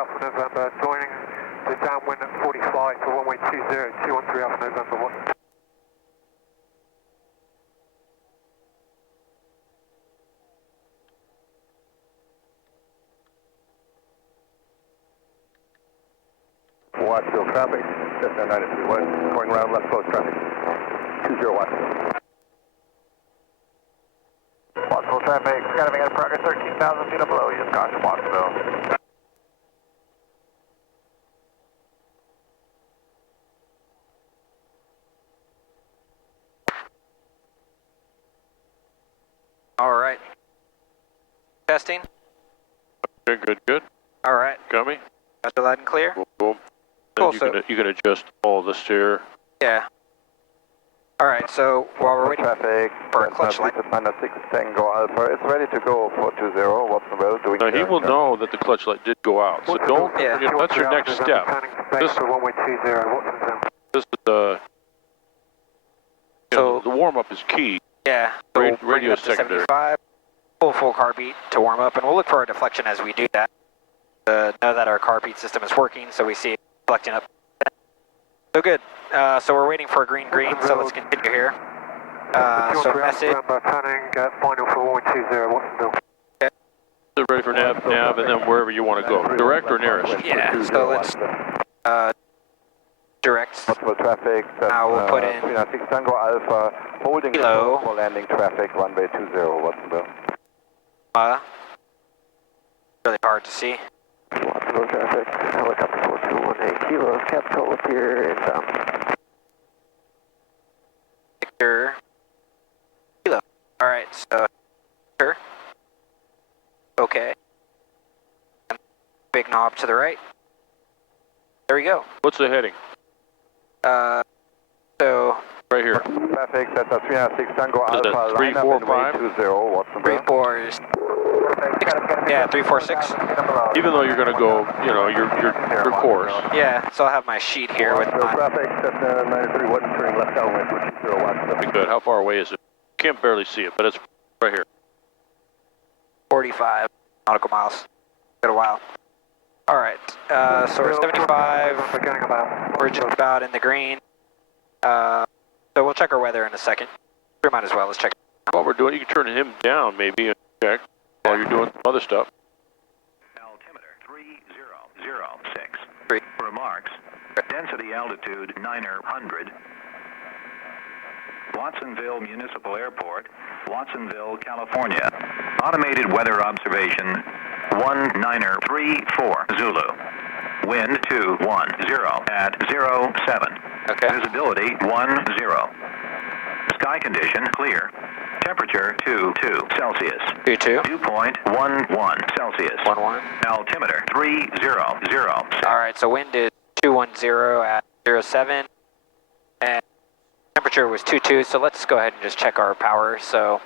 Alpha November, joining the downwind at 45 for runway 20, 213 Alpha November, Watson. Wattsville traffic, Cessna 931, going around left close traffic, 20 Wattsville. Wattsville traffic, scanning at progress 13,000 feet below, use caution Wattsville. All right. Testing. Okay, good, good. All right. Got me? Got you loud and clear? Boom, boom. Cool, Then you can adjust all this here. Yeah. All right, so while we're waiting traffic, for a clutch light. -6 Tango Alpha, it's ready to go for 20, Watsonville, doing Now he will know that the clutch light did go out, so don't, that's your next step. This is So the warm-up is key. Yeah, so we'll bring Radio it up to secondary. 75, full car beat to warm up, and we'll look for our deflection as we do that. Know that our car beat system is working, so we see it deflecting up. So good. So we're waiting for a green, so let's continue here. So message. Turning, final for 120, Watsonville. So ready for nav, and then wherever you want to go. Direct or nearest? Yeah, so let's direct. Watsonville traffic, Now we'll put in 6 Tango Alpha, holding Kilo. for landing traffic, runway 20, Watsonville. Really hard to see. Watsonville traffic, helicopter 4218 Kilo, Capitol up here, and Victor. Kilo. All right, so sure. Okay. Big knob to the right. There we go. What's the heading? So Right here. Traffic, that's a 306 Tango Is that Alpha, 3, line up 4, in way 5? 20, Watsonville. 3, 4 is yeah, 346. Even though you're going to go, you know, your course. Yeah, so I'll have my sheet here with my. Traffic, Cessna 931, turning left downwind for 20, Watsonville. Pretty good. How far away is it? Can't barely see it, but it's right here. 45 nautical miles. Got a while. All right, so we're 75. We're just about in the green. So we'll check our weather in a second. We might as well. Let's check. While we're doing it, you can turn him down maybe and check while you're doing some other stuff. Altimeter 3006. Three. Remarks. Density altitude 900. Watsonville Municipal Airport, Watsonville, California. Automated weather observation 1934 Zulu. Wind 210 at 07. Okay. Visibility 10. Sky condition clear. Temperature 22 Celsius. 22. Dew point 11 Celsius. 11. Altimeter 300. All right, so wind is 210 at 07, and temperature was 22. So let's go ahead and just check our power. So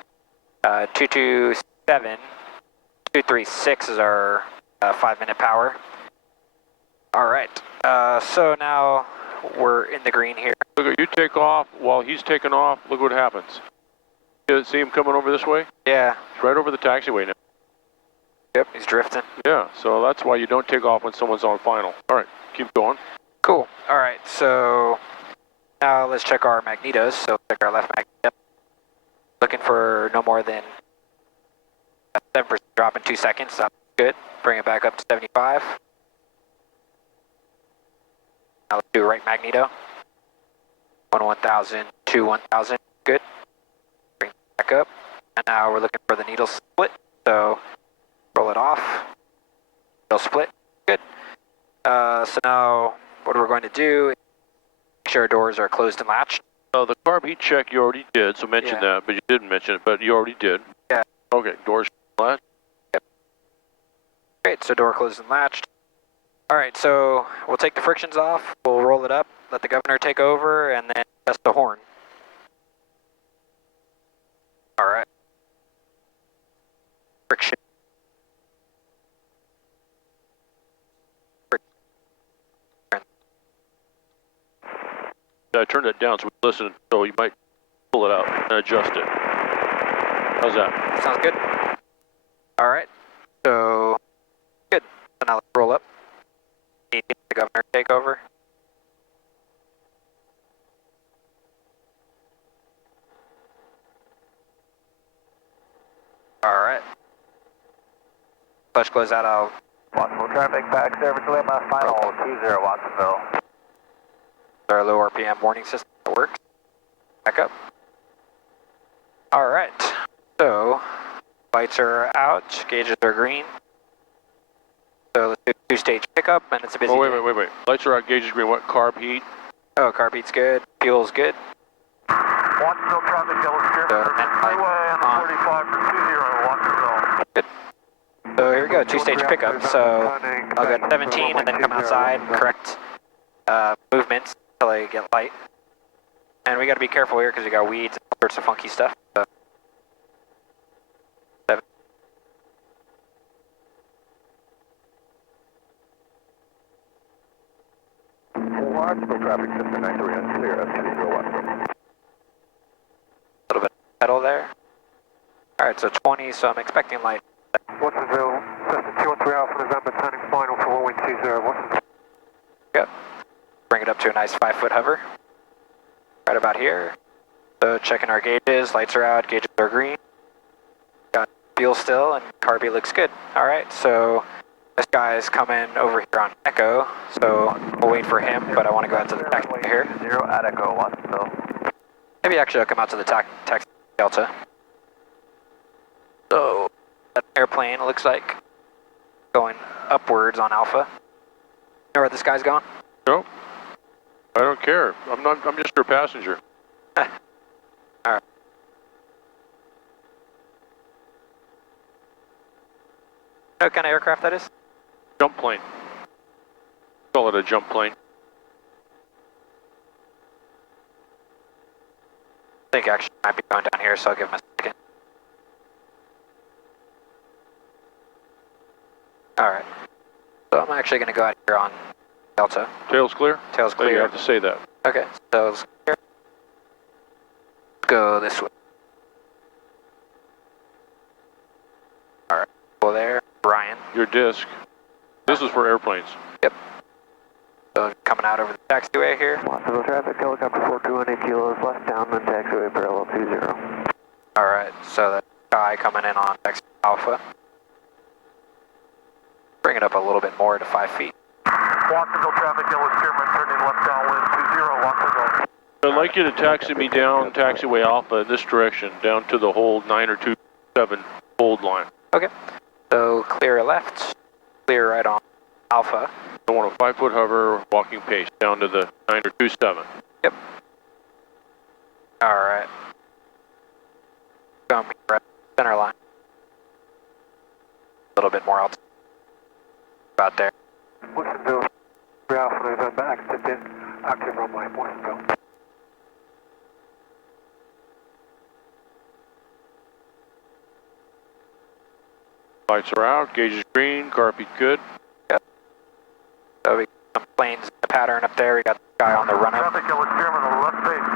227, 236 is our 5-minute power. All right, so now we're in the green here. Look, you take off. While he's taking off, look what happens. You see him coming over this way? Yeah. It's right over the taxiway now. Yep, he's drifting. Yeah, so that's why you don't take off when someone's on final. All right, keep going. Cool. All right, so now let's check our magnetos. So check our left magneto. Looking for no more than 7% drop in 2 seconds. That's good. Bring it back up to 75. Now let's do right magneto. 1000, 1000. Good. Bring it back up. And now we're looking for the needle split. So roll it off. Needle split. Good. So now what we're going to do is make sure our doors are closed and latched. The carb heat check you already did, so mention that, but you didn't mention it, but you already did. Yeah. Okay, doors latched. Yep. Great, so door closed and latched. All right, so we'll take the frictions off, we'll roll it up, let the governor take over, and then test the horn. All right. Friction. I turned it down so we listen, so you might pull it out and adjust it. How's that? Sounds good. All right, so good. So now let's roll up. the governor take over. Alright. Clutch close out, I'll... Watsonville traffic, back service Lima, final 20 Watsonville. Our low RPM warning system that works. Back up. Alright, so lights are out, gauges are green. So let's do two-stage pickup, and it's a busy day. Wait. Lights are out, gauges green. What? Carb heat? Oh, carb heat's good, fuel's good. Watsonville traffic, yellow steer, So, freeway on 45 for 20, Watsonville. Good. So here we go, two-stage pickup. So I'll go to 17 and then come outside and correct movements until I get light. And we got to be careful here because we got weeds and all sorts of funky stuff. So. Watsonville traffic, system 93 on clear of 20 Watsonville. A little bit of pedal there. Alright, so 20, so I'm expecting light. Watsonville, Cessna 213 Alpha November, turning final for runway 20, Watsonville. Yep. Bring it up to a nice 5-foot hover. Right about here. So checking our gauges, lights are out, gauges are green. Got fuel still, and carby looks good. Alright, so this guy is coming over here on Echo, so we'll wait for him, but I want to go out to the taxiway here. 0 at Echo, Watsonville. Maybe actually I'll come out to the taxi Delta. So, that airplane looks like going upwards on Alpha. You know where this guy's going? Nope. I don't care. I'm just your passenger. Alright. What kind of aircraft that is? Jump plane. Call it a jump plane. I think actually I might be going down here, so I'll give him a second. Alright. So I'm actually going to go out here on Delta. Tail's clear? Tail's Oh, you clear. have to say that. Okay, tail's clear. Go this way. Alright, go there. Brian. Your disc. This is for airplanes. Yep. So coming out over the taxiway here. Watsonville traffic, helicopter 4218 kilos, left downwind taxiway parallel 20. Alright, so that guy coming in on taxi Alpha. Bring it up a little bit more to 5 feet. Watsonville traffic, yellow steerman, turning left downwind 20, Watsonville. I'd like you to taxi me down taxiway Alpha in this direction, down to the hold 927 hold line. Okay. So clear left, clear right on Alpha. I want a 5-foot hover, walking pace, down to the 927. Yep. Alright. Going right center line. A little bit more altitude. About there. Watsonville, 3 Alpha November, active in, active runway, Watsonville. Lights are out, gauge is green, carpet good. Yep. So we got some planes in the pattern up there. We got the guy on the run up. Traffic, yellow steerman on the left base,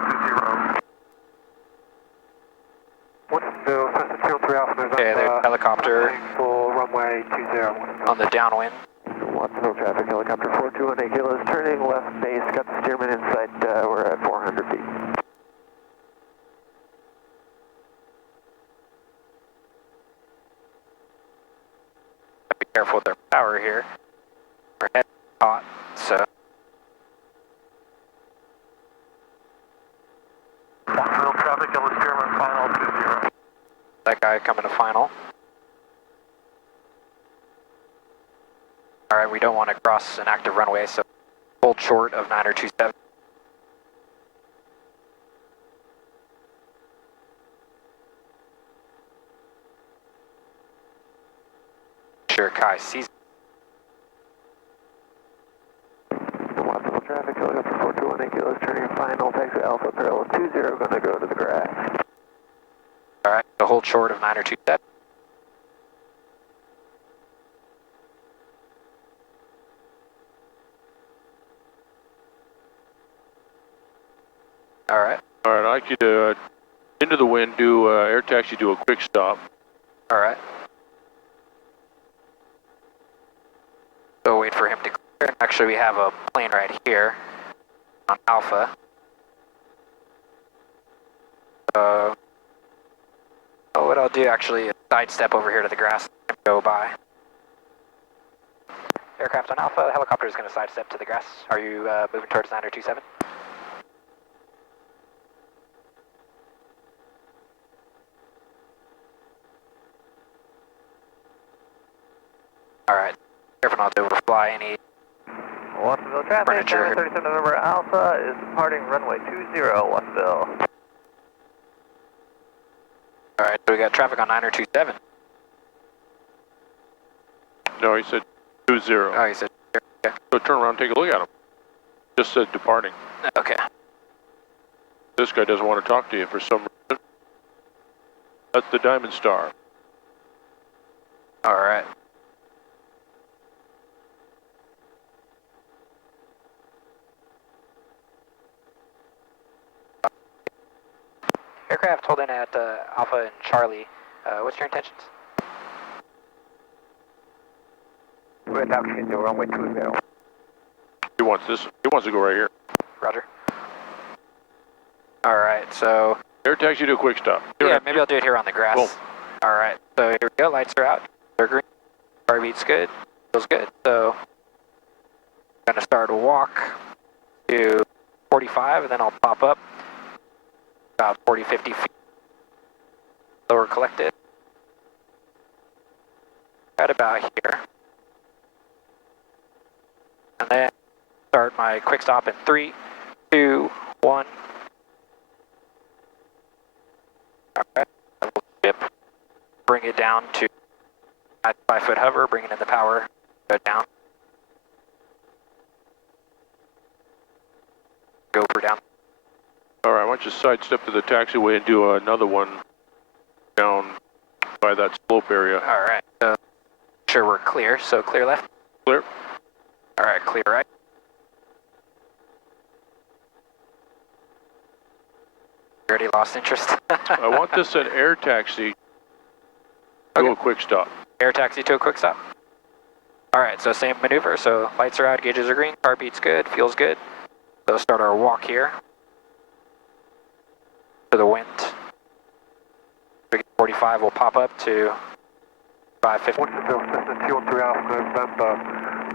20. Watsonville, Cessna 213 Alpha November. Okay, there's helicopter For runway 20, Watsonville. on the downwind. Watsonville traffic, helicopter 4218 kilos, turning left base, got the steerman in sight, we're at 400 feet. Be careful with their power here. We're heading hot, so. Watsonville traffic, yellow steerman, final 20. That guy coming to final. Alright, we don't want to cross an active runway, so hold short of 927. Sure Kai sees. Watsonville traffic, helicopter 4218 kilos, turning final, taxi Alpha parallel 20, gonna go to the grass. Alright, so hold short of 927. Alright. Alright, I could, into the wind, do air taxi, do a quick stop. Alright. So wait for him to Actually, we have a plane right here on Alpha. So what I'll do actually is sidestep over here to the grass and go by. Aircraft on Alpha, helicopter is going to sidestep to the grass. Are you moving towards 9027? Alright, careful not to overfly any Watsonville traffic, furniture. 37 November Alpha is departing runway 20, Watsonville. Alright, so we got traffic on 9027. No, he said 20. Oh, you said, okay. So turn around and take a look at him. Just said departing. Okay. This guy doesn't want to talk to you for some reason. That's the Diamond Star. Alright. Aircraft holding at Alpha and Charlie. What's your intentions? We're taxiing to runway 20. He wants this. He wants to go right here. Roger. Alright, so... Air taxi to a quick stop. Here. Yeah, maybe I'll do it here on the grass. Boom. Alright, so here we go. Lights are out. They're green. Heartbeat's good. Feels good. So, I'm going to start a walk to 45, and then I'll pop up about 40, 50 feet. Lower collected. Right about here. And then start my quick stop in 3, 2, 1. Alright, level ship. Bring it down to 5-foot hover, bringing in the power, go down. Go for down. All right, why don't you sidestep to the taxiway and do another one down by that slope area. Alright, so sure we're clear, so clear left. Clear. Alright, clear right. Already lost interest. I want this at air taxi. Do Okay. a quick stop. Air taxi to a quick stop. Alright, so same maneuver, so lights are out, gauges are green, heartbeat's good, feels good. So start our walk here. To the wind. 45 will pop up to 550. Watsonville, Cessna 213 Alpha November,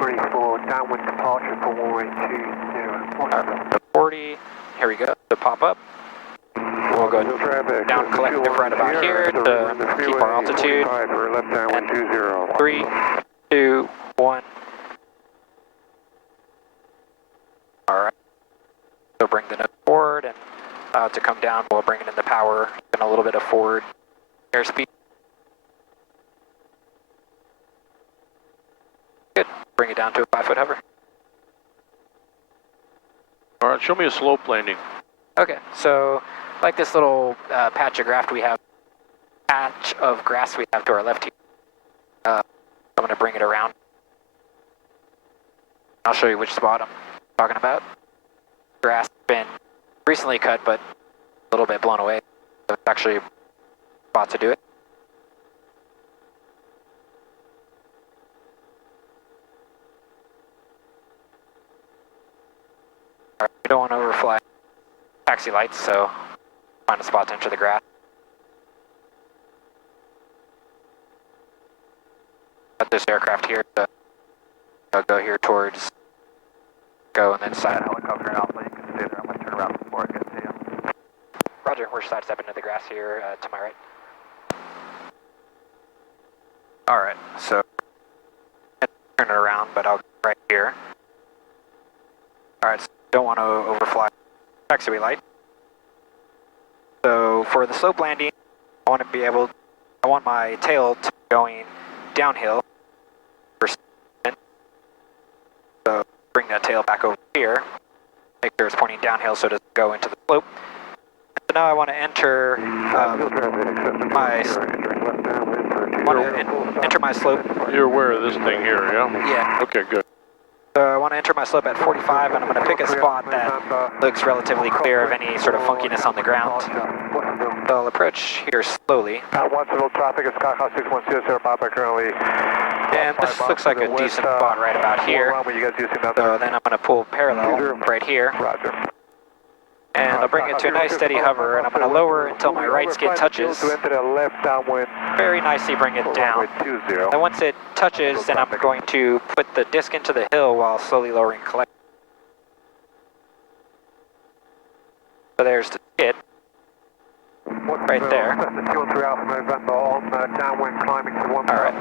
ready for downwind departure for runway 20. Watsonville. The 40, here we go, to pop up. We'll go down collective right about here to keep our altitude. Left downwind 20. 3, 2, 1. Alright. So bring the nose forward and to come down, we'll bring it in the power and a little bit of forward airspeed. Good. Bring it down to a 5-foot hover. All right, show me a slope landing. Okay, so like this little patch of grass we have to our left here. I'm going to bring it around. I'll show you which spot I'm talking about. Grass has been recently cut, but a little bit blown away. So it's actually a spot to do it. All right, we don't want to overfly taxi lights, so find a spot to enter the grass. Got this aircraft here, so I'll go here towards go and then side. Helicopter and Alpha, you can stay there. I'm going to turn around before I get to you. Roger, we're sidestepping to the grass here to my right. Alright, so turn it around, but I'll go right here. Alright, so don't want to overfly taxiway light. So for the slope landing, I want my tail to be going downhill. So bring that tail back over here. Make sure it's pointing downhill so it doesn't go into the slope. So now I want to enter enter my slope. You're aware of this thing here, yeah? Yeah. Okay, good. So I want to enter my slope at 45, and I'm going to pick a spot that looks relatively clear of any sort of funkiness on the ground. So I'll approach here slowly. Watsonville traffic is Takeoff 6100 Papa, currently And this looks like a decent spot right about here. So then I'm going to pull parallel right here. Roger. And I'll bring it to a nice steady hover, and I'm going to lower until my right skid touches. Very nicely bring it down. And once it touches, then I'm going to put the disc into the hill while slowly lowering collect. So there's the skid. Right there. Alright.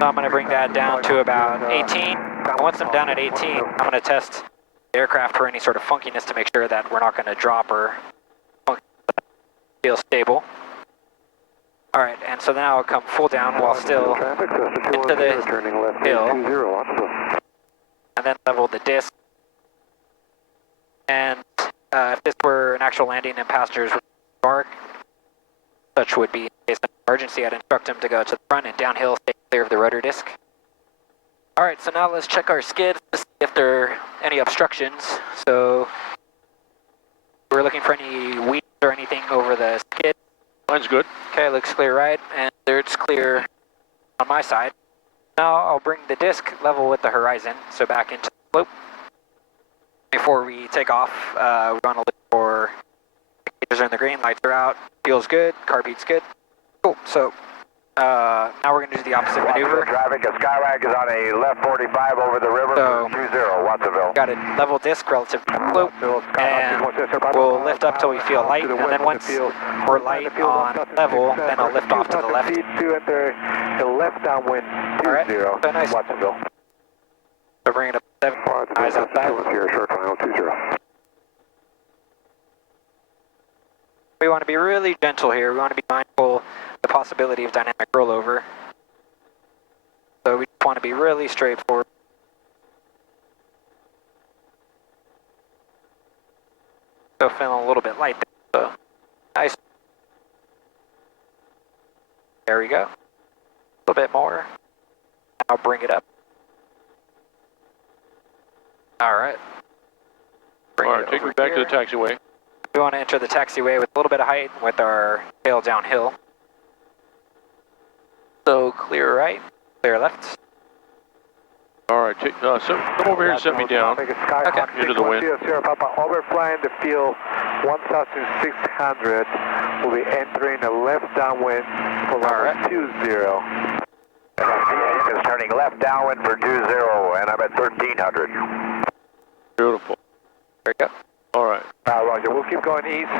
So I'm going to bring that down to about 18. And once I'm down at 18, I'm going to test the aircraft for any sort of funkiness to make sure that we're not going to drop or feel stable. Alright, and so now I'll come full down while still into the hill. And then level the disc. And if this were an actual landing and passengers would embark, such would be in case of emergency, I'd instruct them to go to the front and downhill, stay clear of the rotor disc. Alright, so now let's check our skids to see if there are any obstructions. So we're looking for any weeds or anything over the skid. Mine's good. Okay, looks clear right, and it's clear on my side. Now I'll bring the disc level with the horizon, so back into the slope. Before we take off, we want to look for indicators are in the green, lights are out, fuel's good, car beat's good. Cool, so now we're going to do the opposite maneuver. Traffic, a Skywag is on a left 45 over the river So, for 20, Watsonville. Got a level disc relative to the slope, and we'll lift up till we feel light, and then once we're light on level, then I'll lift off to the left. Alright, so nice. So bring it up 7, eyes outside. We want to be really gentle here. We want to be mindful of the possibility of dynamic rollover. So we just want to be really straightforward. So feeling a little bit light there. So nice. There we go. A little bit more. I'll bring it up. Alright. Alright, take me back to the taxiway. We want to enter the taxiway with a little bit of height with our tail downhill. So clear right, clear left. Alright, so come over here and set me down into the wind. Overflying the field 1,600. We'll be entering a left downwind for runway 20. It's turning left downwind for 20, and I'm at 1300. Beautiful. There you go. Alright. Roger, we'll keep going east.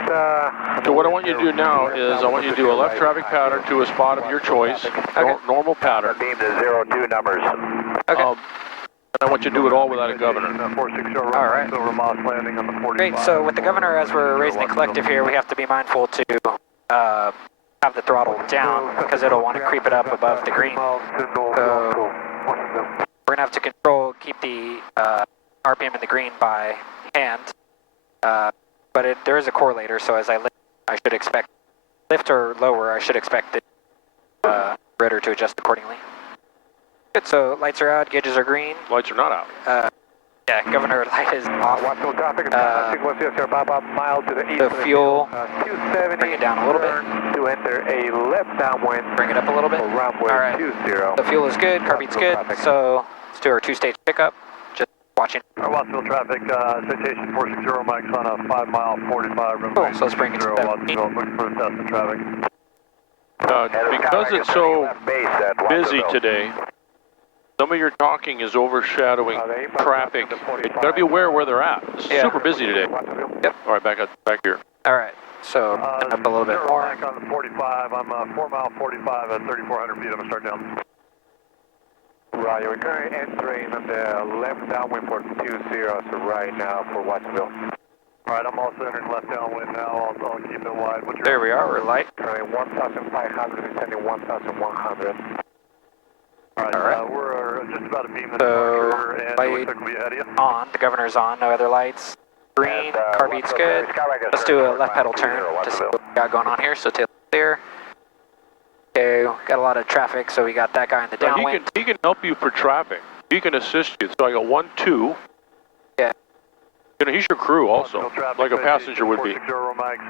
So what I want you to do now is I want you to do a left traffic pattern to a spot of your choice. Normal pattern. Beam to 02 numbers. Okay. And I want you to do it all without a governor. Alright. Great, so with the governor, as we're raising the collective here, we have to be mindful to have the throttle down because it'll want to creep it up above the green. So we're going to have to keep the RPM in the green by hand. But there is a correlator, so as I lift, I should expect, lift or lower, I should expect the rotor to adjust accordingly. Good, so lights are out, gauges are green. Lights are not out. Yeah, governor light is off. The fuel, bring it down a little bit. To enter a left downwind. Bring it up a little bit. Alright, the fuel is good, car beat's good, so let's do our two-stage pickup. Just watching. Watsonville traffic, citation 460 Mike's on a 5 mile 45 runway. Cool, so let's bring it to 17. Looking for assessment traffic. Because it's so busy today, some of your talking is overshadowing traffic. You gotta be aware where they're at. It's super busy today. Yep. All right, back here. Alright, so up a little bit more. Mike on the 45, I'm 4 mile 45 at 3,400 feet, I'm gonna start down. Right, we're currently entering on the left downwind for 20, so right now for Watsonville. Alright, I'm also entering left downwind now, I'll keep it wide. What's your There we are, we're light. Currently 1,500, descending 1,100. Alright, we're just about to beam the So, departure, and it light looks like we'll be ahead of you. on, the governor's on, no other lights. Green, car beat's good. Let's do a left pedal turn to see what we got going on here, so tail clear. Okay, got a lot of traffic, so we got that guy in the downwind. He can help you for traffic. He can assist you. So I got 1, 2. Yeah. You know, he's your crew also, like a passenger would be. 460 Mike's,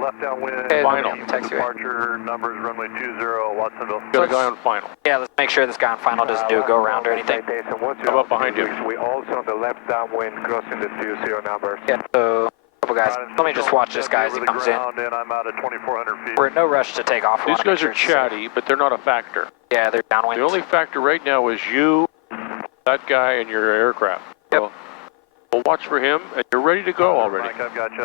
left downwind. Okay, Final. taxiway. Departure numbers runway 20 Watsonville. Got a guy on final. Yeah, let's make sure this guy on final doesn't do a go around or anything. How about behind him? We also on the left downwind crossing the 20 numbers. Yeah, so couple guys. Let me just watch this guy as he comes in. And I'm out at 2,400 feet. We're in no rush to take off. These guys are chatty, but they're not a factor. Yeah, they're downwind. The only factor right now is you, that guy, and your aircraft. So we'll watch for him, and you're ready to go already. Mike, I've got you.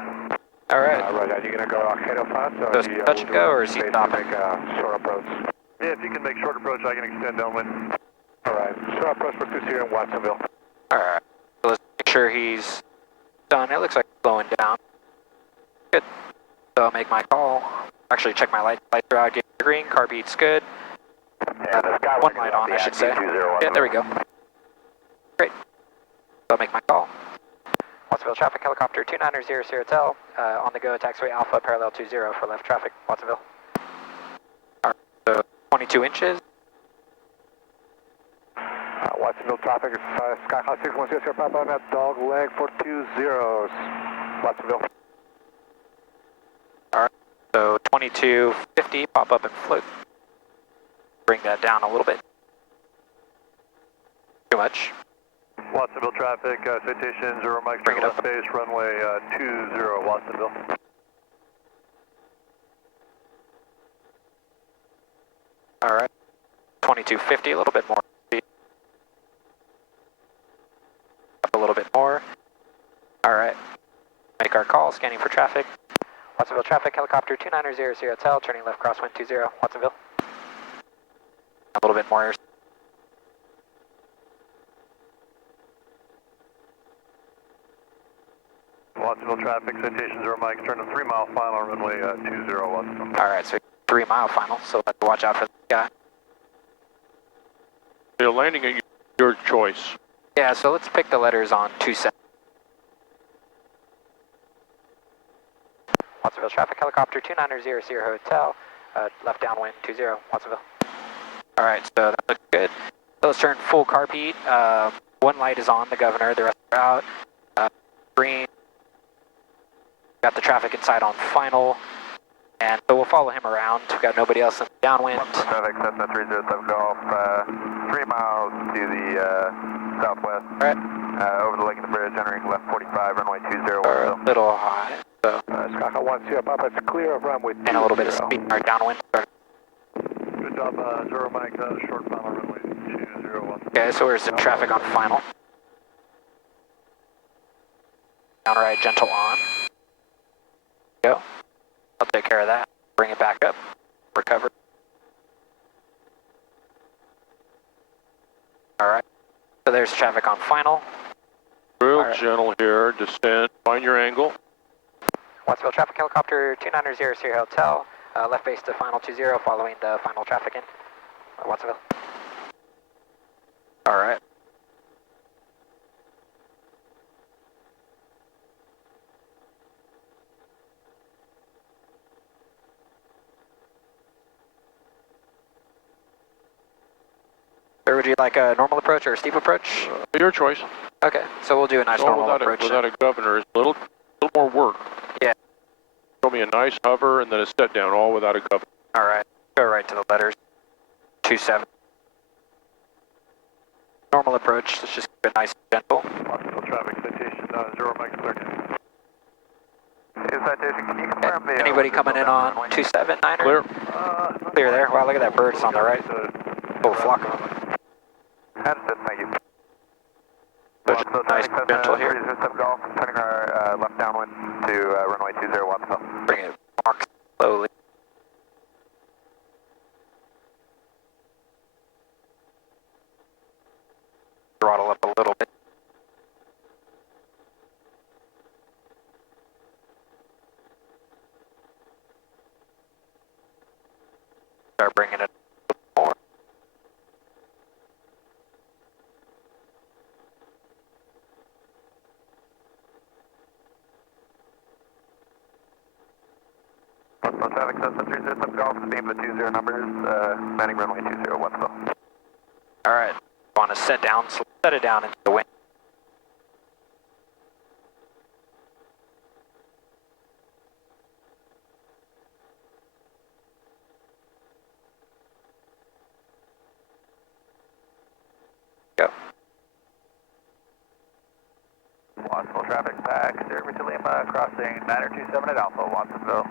All right. Right, are you going to go ahead of us? Or Does touch and go, or is he stopping? Short approach. Yeah, if you can make short approach, I can extend downwind. All right, short approach for 20 in Watsonville. All right. So let's make sure he's done. It looks like he's slowing down. Good. So I'll make my call. Actually, check my lights are out. Get green. Car beat's good. One light on, I should say. Yeah, there we go. Great. So I'll make my call. Watsonville traffic, helicopter 2900 Hotel, on the go, taxiway Alpha, parallel 20 for left traffic, Watsonville. All right, so 22 inches. Watsonville traffic, Skyhawk 610 Papa on that dog leg for 20s. Watsonville. All right, so 2250, pop up and float. Bring that down a little bit. Too much. Watsonville traffic, citation 0 Mike, Bring it left up. base, runway 20 Watsonville. All right, 2250, a little bit more speed. Up a little bit more. All right, make our call, scanning for traffic. Watsonville traffic, helicopter 2900 Hotel, turning left crosswind 20, Watsonville. A little bit more air. Watsonville traffic, citation 0 Mike, turn to 3 mile final, runway 20 Watsonville. All right, so 3 mile final, so let's watch out for this guy. They're landing at your choice. Yeah, so let's pick the letters on 27. Watsonville traffic, helicopter 2900 Hotel, left downwind 20, Watsonville. All right, so that looks good. So let's turn full car beat. One light is on, the governor, the rest are out. Green. Got the traffic inside on final, and so we'll follow him around. We've got nobody else in the downwind. Traffic, Cessna 307 Golf, 3 miles to the southwest. All right. Over the lake and the bridge, entering left 45, runway 20. We're a little high, so. Skyhawk 10 Papa, it's clear of runway 20. And a little bit of speed in our downwind. Good job, 0 Mike, short final, runway 20 Watsonville. Okay, so where's the traffic on final? Down right, gentle on. Go. I'll take care of that. Bring it back up. Recover. All right. So there's traffic on final. Real All right. gentle here, descend, find your angle. Watsonville traffic, helicopter 2900 Hotel, left base to final 20, following the final traffic in Watsonville. All right. Or would you like a normal approach or a steep approach? Your choice. Okay, so we'll do a nice So normal approach. without a governor, it's a little more work. Yeah. Show me a nice hover and then a set down, all without a governor. All right, go right to the letters. 27. Normal approach, let's just keep it nice and gentle. Watsonville traffic, citation 0 Mike, 13. Citation, can you confirm the... Anybody coming in on 279er? Clear. Clear there. Wow, look at that bird, it's on the right. Little flock of them. Understood, thank you. So just nice and gentle here. 307 Golf, turning our left downwind to runway 20 Watsonville. Bring it mark slowly. Throttle up a little bit. Start bringing it more. Watsonville traffic, Cessna 307 Golf, beam the 20 numbers, landing runway 20 Watsonville. All right, want to set down, so set it down into the wind. traffic pack, Sierra to Lima, crossing 9027 at Alpha, Watsonville.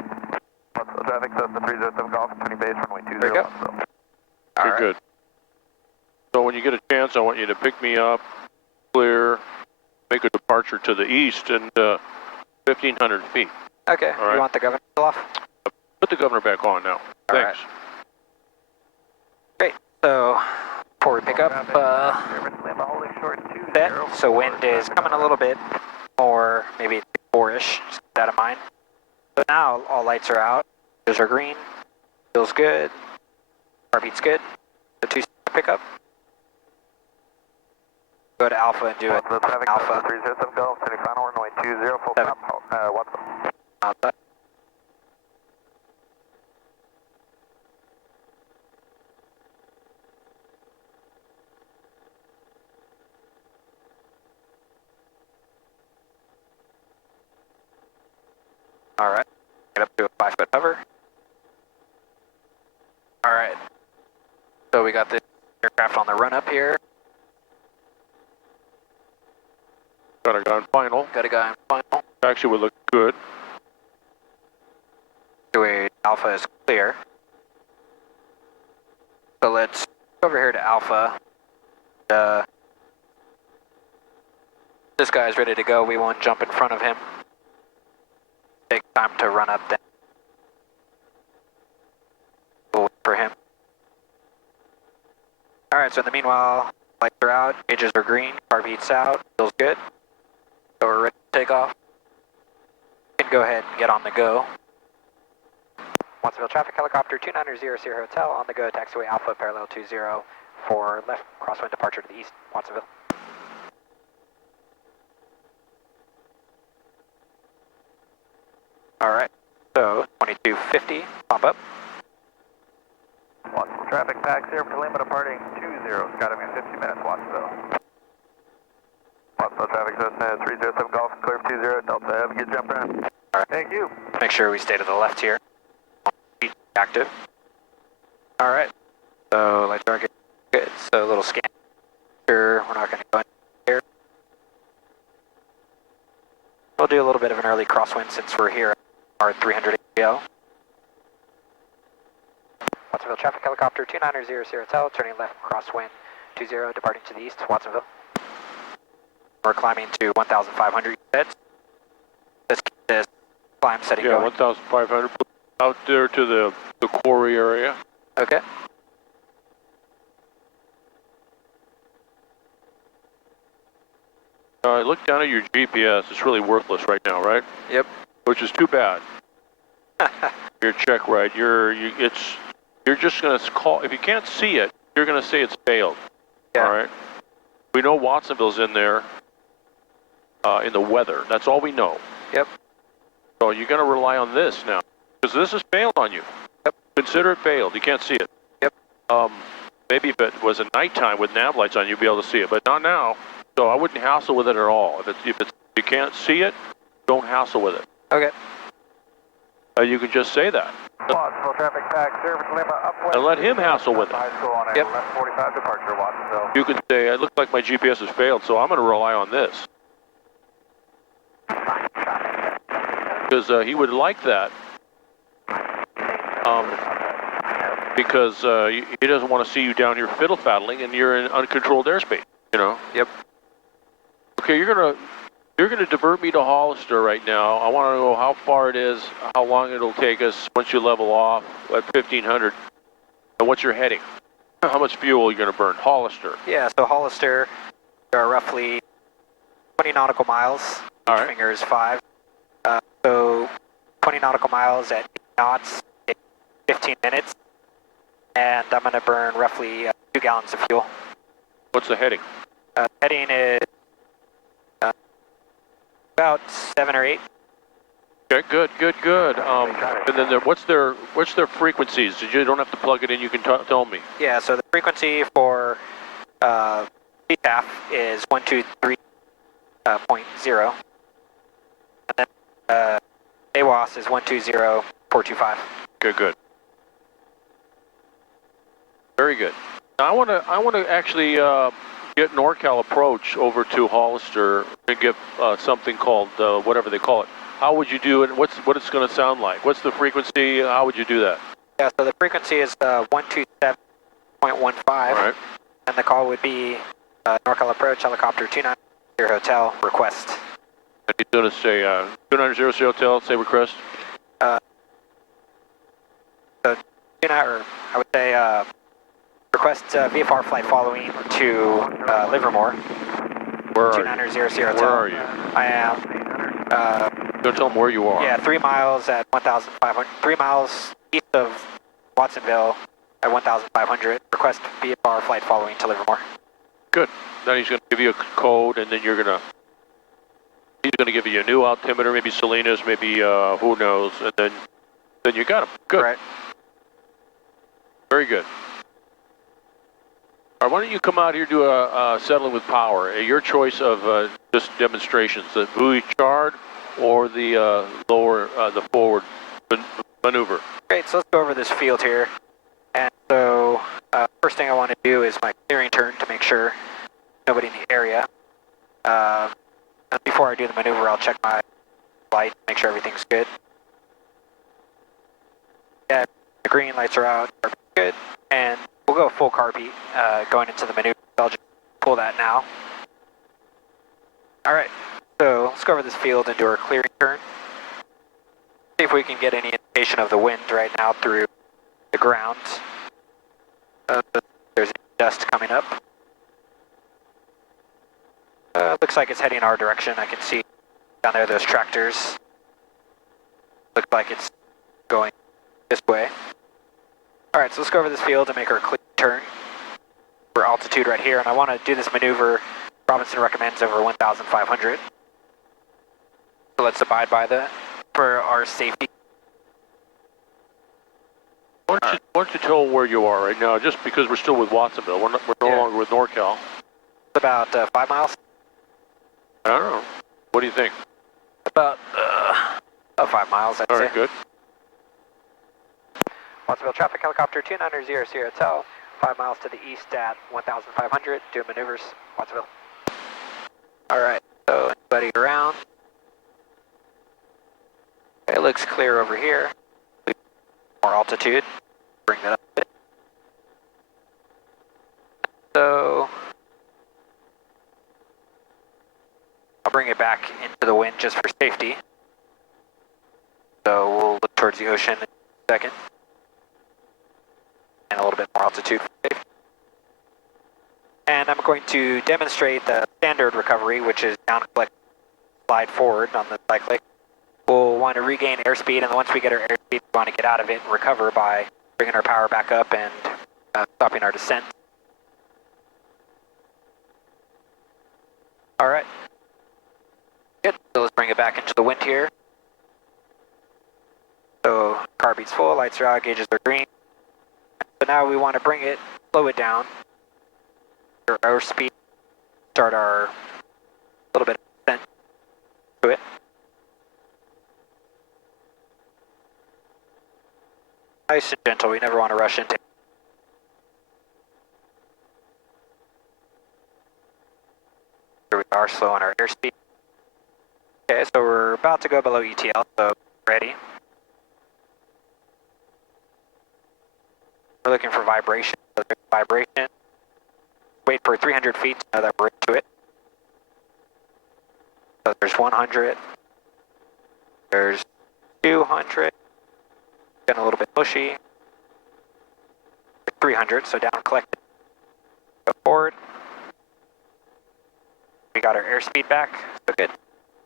Watsonville traffic, Cessna 307 Golf, turning base, runway 20, There you go. Watsonville. All You're right. good. So when you get a chance, I want you to pick me up, clear, make a departure to the east and 1,500 feet. Okay. All right. You want the governor still off? Put the governor back on now. All Thanks. Great. So before we pick up, Sierra to Lima, holding short 20. set. So wind is coming a little bit more, maybe 4-ish. Just keep that in mind. So now all lights are out. Those are green. Feels good. Heartbeat's good. The 2 pickup. Go to Alpha and do it. Alpha. 307 Golf, turning final, runway 20, full 7. stop, Watsonville. Outside. All right, get up to a 5-foot hover. All right, so we got this aircraft on the run up here. Got a guy on final. Got a guy in final. Actually would look good. Taxiway Alpha is clear. So let's go over here to Alpha. This guy's ready to go. We won't jump in front of him. Take time to run up then. We'll wait for him. Alright, so in the meanwhile, lights are out, gauges are green, heartbeat's out, feels good. So we're ready to take off. You can go ahead and get on the go. Watsonville traffic helicopter 2900 Sierra Hotel on the go, taxiway Alpha parallel 20 for left crosswind departure to the east, Watsonville. Alright, so 2250, pump up. Watsonville traffic pack, Sierra to Lima, departing 20, got him in 50 minutes, Watsonville. Watsonville traffic, Cessna 307 Golf, clear for 20, Delta, have a good jump in. Alright. Thank you. Make sure we stay to the left here. Active. Alright, so lights are good. So a little scan. Sure, we're not going to go in here. We'll do a little bit of an early crosswind since we're here at our 300 APL. Watsonville traffic helicopter 2900 Sierra Hotel, turning left crosswind 20, departing to the east, Watsonville. We're climbing to 1,500 feet. Let's keep this climb setting going. 1,500 out there to the quarry area. Okay. Look down at your GPS. It's really worthless right now, right? Yep. Which is too bad. Your check right. You're just gonna call. If you can't see it, you're gonna say it's failed. Yeah. All right. We know Watsonville's in there. In the weather. That's all we know. Yep. So you're gonna rely on this now, because this has failed on you. Yep. Consider it failed. You can't see it. Yep. Maybe if it was at nighttime with nav lights on, you'd be able to see it, but not now. So I wouldn't hassle with it at all. If you can't see it, don't hassle with it. Okay. You can just say that. Watsonville traffic pack, Sierra to Lima, upwind. And let him hassle with it. High school on a Yep. left 45 departure, Watsonville. You can say, it looks like my GPS has failed, so I'm going to rely on this. Because he would like that. Because he doesn't want to see you down here fiddle-faddling and you're in uncontrolled airspace, you know? Yep. Okay, you're gonna divert me to Hollister right now. I want to know how far it is, how long it'll take us once you level off at 1,500, and what's your heading? How much fuel are you gonna burn? Hollister. Yeah, so Hollister, there are roughly 20 nautical miles. All Each right. finger is 5. So 20 nautical miles at 8 knots, 15 minutes. And I'm going to burn roughly 2 gallons of fuel. What's the heading? Heading is about 7 or 8. Okay, good. And then what's their frequencies? You don't have to plug it in. You can tell me. Yeah, so the frequency for CFI is 123.0. And then AWOS is 120.425. Good. Very good. Now I want to actually get NorCal approach over to Hollister and get something called whatever they call it, how would you do it? What it's going to sound like? What's the frequency? How would you do that? Yeah, so the frequency is 127.15, Right. and the call would be NorCal approach, helicopter 290 hotel, request. And he's going to say 290 hotel, say request. So, or I would say request VFR flight following to Livermore. Where are 290 you? hotel. Where are you? I am. Don't tell them where you are. Yeah, 3 miles at 1,500. 3 miles east of Watsonville at 1,500. Request VFR flight following to Livermore. Good. Then he's going to give you a code, and then he's going to give you a new altimeter, maybe Salinas, maybe who knows, and then you got him. Good. Right. Very good. All right, why don't you come out here, do a settling with power? Your choice of just demonstrations, the buoy chart or the the forward maneuver. Great, so let's go over this field here. And so, first thing I want to do is my clearing turn to make sure nobody in the area. And before I do the maneuver, I'll check my light, make sure everything's good. Yeah, the green lights are out, good. And we'll go full carby going into the maneuver. I'll just pull that now. All right, so let's go over this field and do our clearing turn. See if we can get any indication of the wind right now through the ground. There's dust coming up. Looks like it's heading our direction. I can see down there those tractors. Looks like it's going this way. All right, so let's go over this field and make our clear turn for altitude right here. And I want to do this maneuver Robinson recommends over 1,500. So let's abide by that for our safety. Why don't you tell where you are right now, just because we're still with Watsonville. We're no longer with NorCal. It's about 5 miles. I don't know. What do you think? About 5 miles, I'd say. All right, good. Watsonville traffic helicopter 2900 hotel, 5 miles to the east at 1,500, doing maneuvers, Watsonville. All right, so anybody around? Okay, it looks clear over here. More altitude, bring that up a bit. So, I'll bring it back into the wind just for safety. So we'll look towards the ocean in a second. And a little bit more altitude for safety. And I'm going to demonstrate the standard recovery, which is down click, slide forward on the cyclic. We'll want to regain airspeed, and once we get our airspeed, we want to get out of it and recover by bringing our power back up and stopping our descent. All right. Good, so let's bring it back into the wind here. So carbeat's full, lights are out, gauges are green. So now we want to bring it, slow it down. Our speed, start our little bit of descent to it. Nice and gentle, we never want to rush into it. Here we are, slowing our airspeed. Okay, so we're about to go below ETL, so ready. We're looking for vibration. So there's vibration. Wait for 300 feet to know that we're into it. So there's 100. There's 200. Getting a little bit mushy. 300, so down collected. Go forward. We got our airspeed back, so good.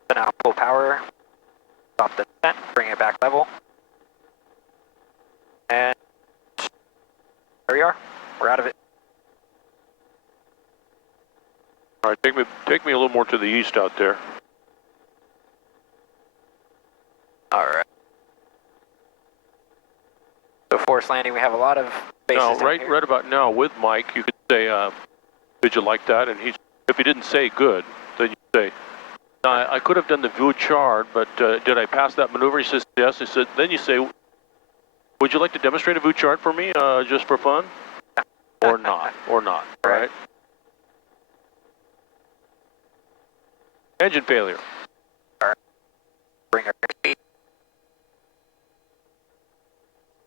So now full power. Stop the descent, bring it back level. And there we are. We're out of it. All right, take me a little more to the east out there. All right. So forced landing, we have a lot of bases No, right about now with Mike, you could say, did you like that? And if he didn't say good, then you say, I could have done the view chart, but did I pass that maneuver? He says yes. He said, then you say, would you like to demonstrate a view chart for me, just for fun? Or not, all right? Engine failure. Bring our airspeed.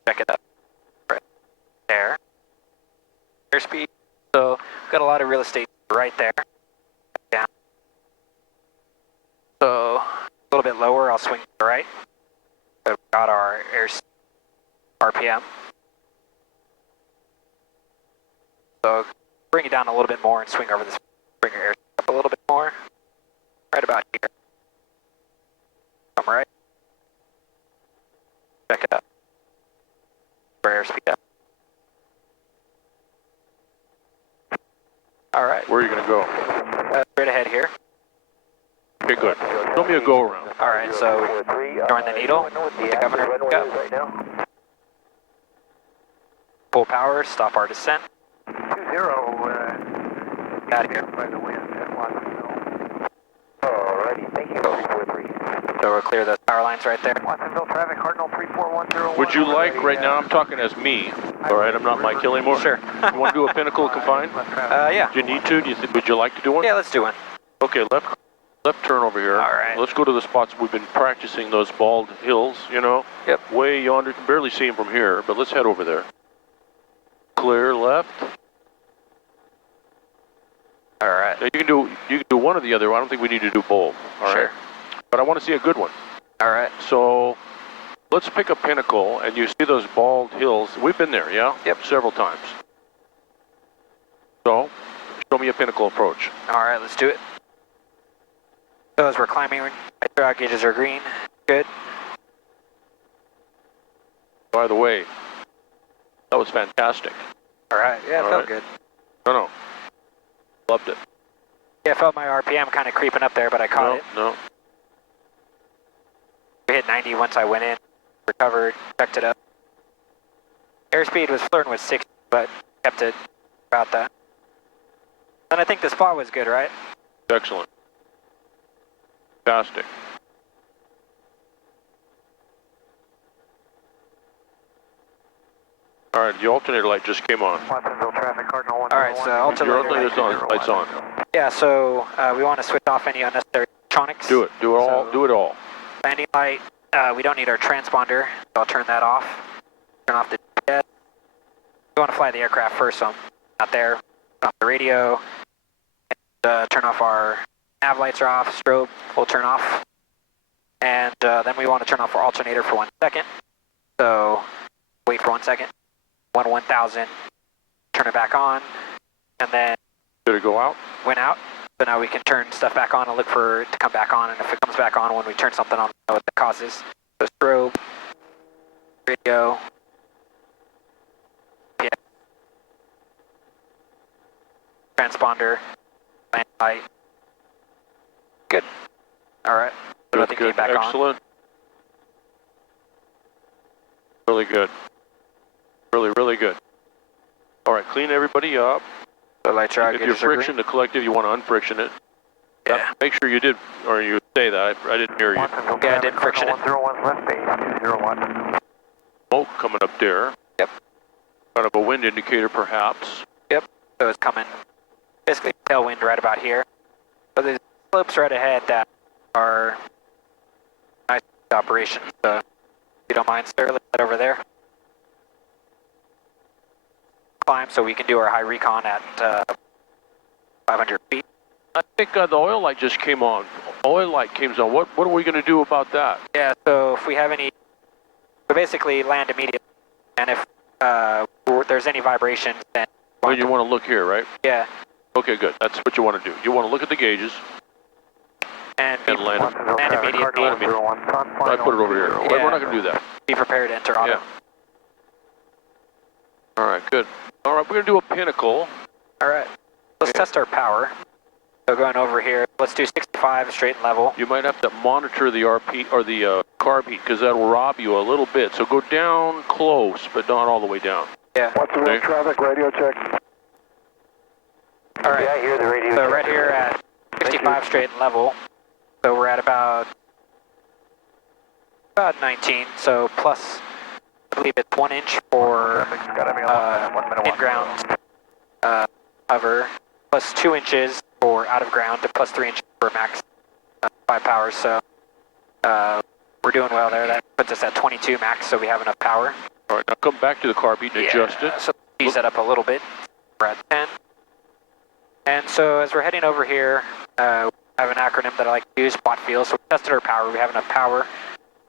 Check it up. Right there. Airspeed. So got a lot of real estate right there. Down. So a little bit lower, I'll swing to the right. So we've got our air RPM. So bring it down a little bit more and swing over this. Bring your air up a little bit more. Right about here. Come right. Check it up. For airspeed up. All right. Where are you going to go? Straight ahead here. Okay, good. Show me a go around. All right, so join the needle, the governor pick up. Full power, stop our descent. 20, Out here. by the wind at Watsonville. Alrighty, thank you, 343. So we'll clear those power lines right there. Watsonville traffic, Cardinal 3410. Would you like, right now, I'm talking as me, all right, I'm not Mike Hill anymore. Sure. You want to do a Pinnacle confined? Yeah. Do you need to? Would you like to do one? Yeah, let's do one. Okay, left turn over here. All right. Let's go to the spots we've been practicing, those bald hills, you know? Yep. Way yonder, you can barely see them from here, but let's head over there. Clear left. All right. Now, you can do one or the other. I don't think we need to do both. All right. Sure. But I want to see a good one. All right. So let's pick a Pinnacle, and you see those bald hills. We've been there, yeah? Yep. Several times. So show me a Pinnacle approach. All right, let's do it. So as we're climbing, our gauges are green. Good. By the way, that was fantastic. All right. Yeah, it All felt right. good. No. Loved it. Yeah, I felt my RPM kind of creeping up there, but I caught it. No. We hit 90 once I went in, recovered, checked it up. Airspeed was flirting with 60, but kept it about that. And I think the spot was good, right? Excellent. Fantastic. All right, the alternator light just came on. Watsonville traffic, Cardinal 101. All right, so Your alternator alternator's on. Lights on. Yeah, so we want to switch off any unnecessary electronics. Do it. Do it all. So- Do it all. Landing light, we don't need our transponder, so I'll turn that off. Turn off the GPS. We want to fly the aircraft first, so I'm not there. Turn off the radio. And, turn off our nav lights are off, strobe will turn off. And then we want to turn off our alternator for 1 second. So wait for 1 second. 1000. Turn it back on. And then Did it go out? went out. So now we can turn stuff back on and look for it to come back on. And if it comes back on when we turn something on, we know what the cause is. So strobe, radio, yeah, transponder, land light. Good. All right. So nothing came back on. Excellent. Really good. Really good. All right, clean everybody up. The lights are out. If you're friction the collective, you want to unfriction it. Yeah. Make sure you did, or you say that. I didn't hear you. Watsonville Yeah, I traffic, did friction it. Cardinal 101 left base, 20 Watsonville. Smoke coming up there. Yep. Kind of a wind indicator, perhaps. Yep. So it's coming. Basically tailwind right about here. But there's slopes right ahead that are nice operations. So if you don't mind, sir, let's head over there. Climb so we can do our high recon at 500 feet. I think the oil light just came on. Oil light came on. What are we going to do about that? Yeah, so if we have any, so basically land immediately. And if there's any vibrations, then Well, you want to look here, right? yeah, Okay, good. That's what you want to do. You want to look at the gauges and and land. Watsonville And traffic, immediate Cardinal beam. 101, front I final. put it over here. Yeah. We're not going to do that. be prepared to enter auto. Yeah. All right, good. All right, we're going to do a Pinnacle. All right, let's Okay. test our power. So going over here, let's do 65 straight and level. You might have to monitor the RP or the carb heat because that'll rob you a little bit. So go down close, but not all the way down. Yeah. Watsonville Okay. traffic, radio check. All right. Yeah, I hear the radio. So right here at 65 straight and level. So we're at about 19. So plus, I believe it's 1 inch for in-ground hover, plus 2 inches for out of ground, and plus 3 inches for max 5 powers, so we're doing well there. That puts us at 22 max, so we have enough power. All right, now come back to the carpet and adjust it. So ease that up a little bit. We're at 10. And so as we're heading over here, I have an acronym that I like to use, SPOT field. So we tested our power. We have enough power.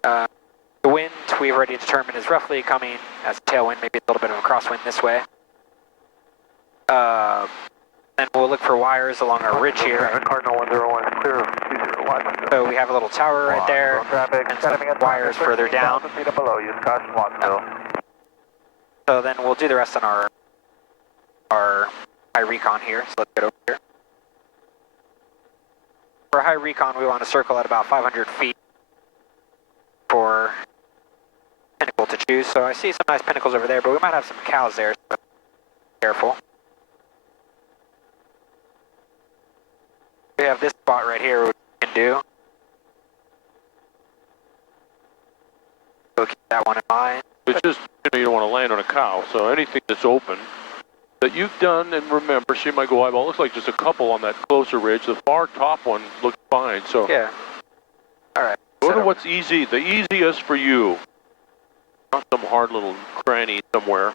The wind we've already determined is roughly coming as a tailwind, maybe a little bit of a crosswind this way. Then we'll look for wires along our ridge here. Cardinal 101 is clear of 20 watch. So we have a little tower right there, and some wires further down. Feet below you, caution Watsonville. So then we'll do the rest on our high recon here. So let's get over here. For high recon, we want to circle at about 500 feet for Pinnacle to choose. So I see some nice Pinnacles over there, but we might have some cows there, so careful. We have this spot right here which we can do. We'll keep that one in mind. It's just, you don't want to land on a cow, so anything that's open that you've done, and remember, see my go eyeball, looks like just a couple on that closer ridge. The far top one looks fine, so Yeah. All right. go to what's easy, the easiest for you. Not some hard little cranny somewhere.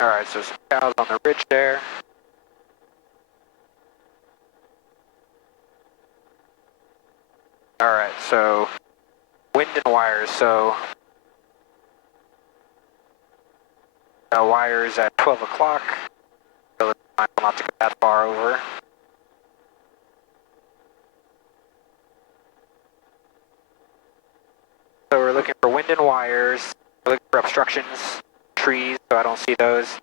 All right, so some cows on the ridge there. All right, so wind and wires. So wires at 12 o'clock. So let's try not to go that far over. So we're looking for wind and wires. We're looking for obstructions, trees, so I don't see those.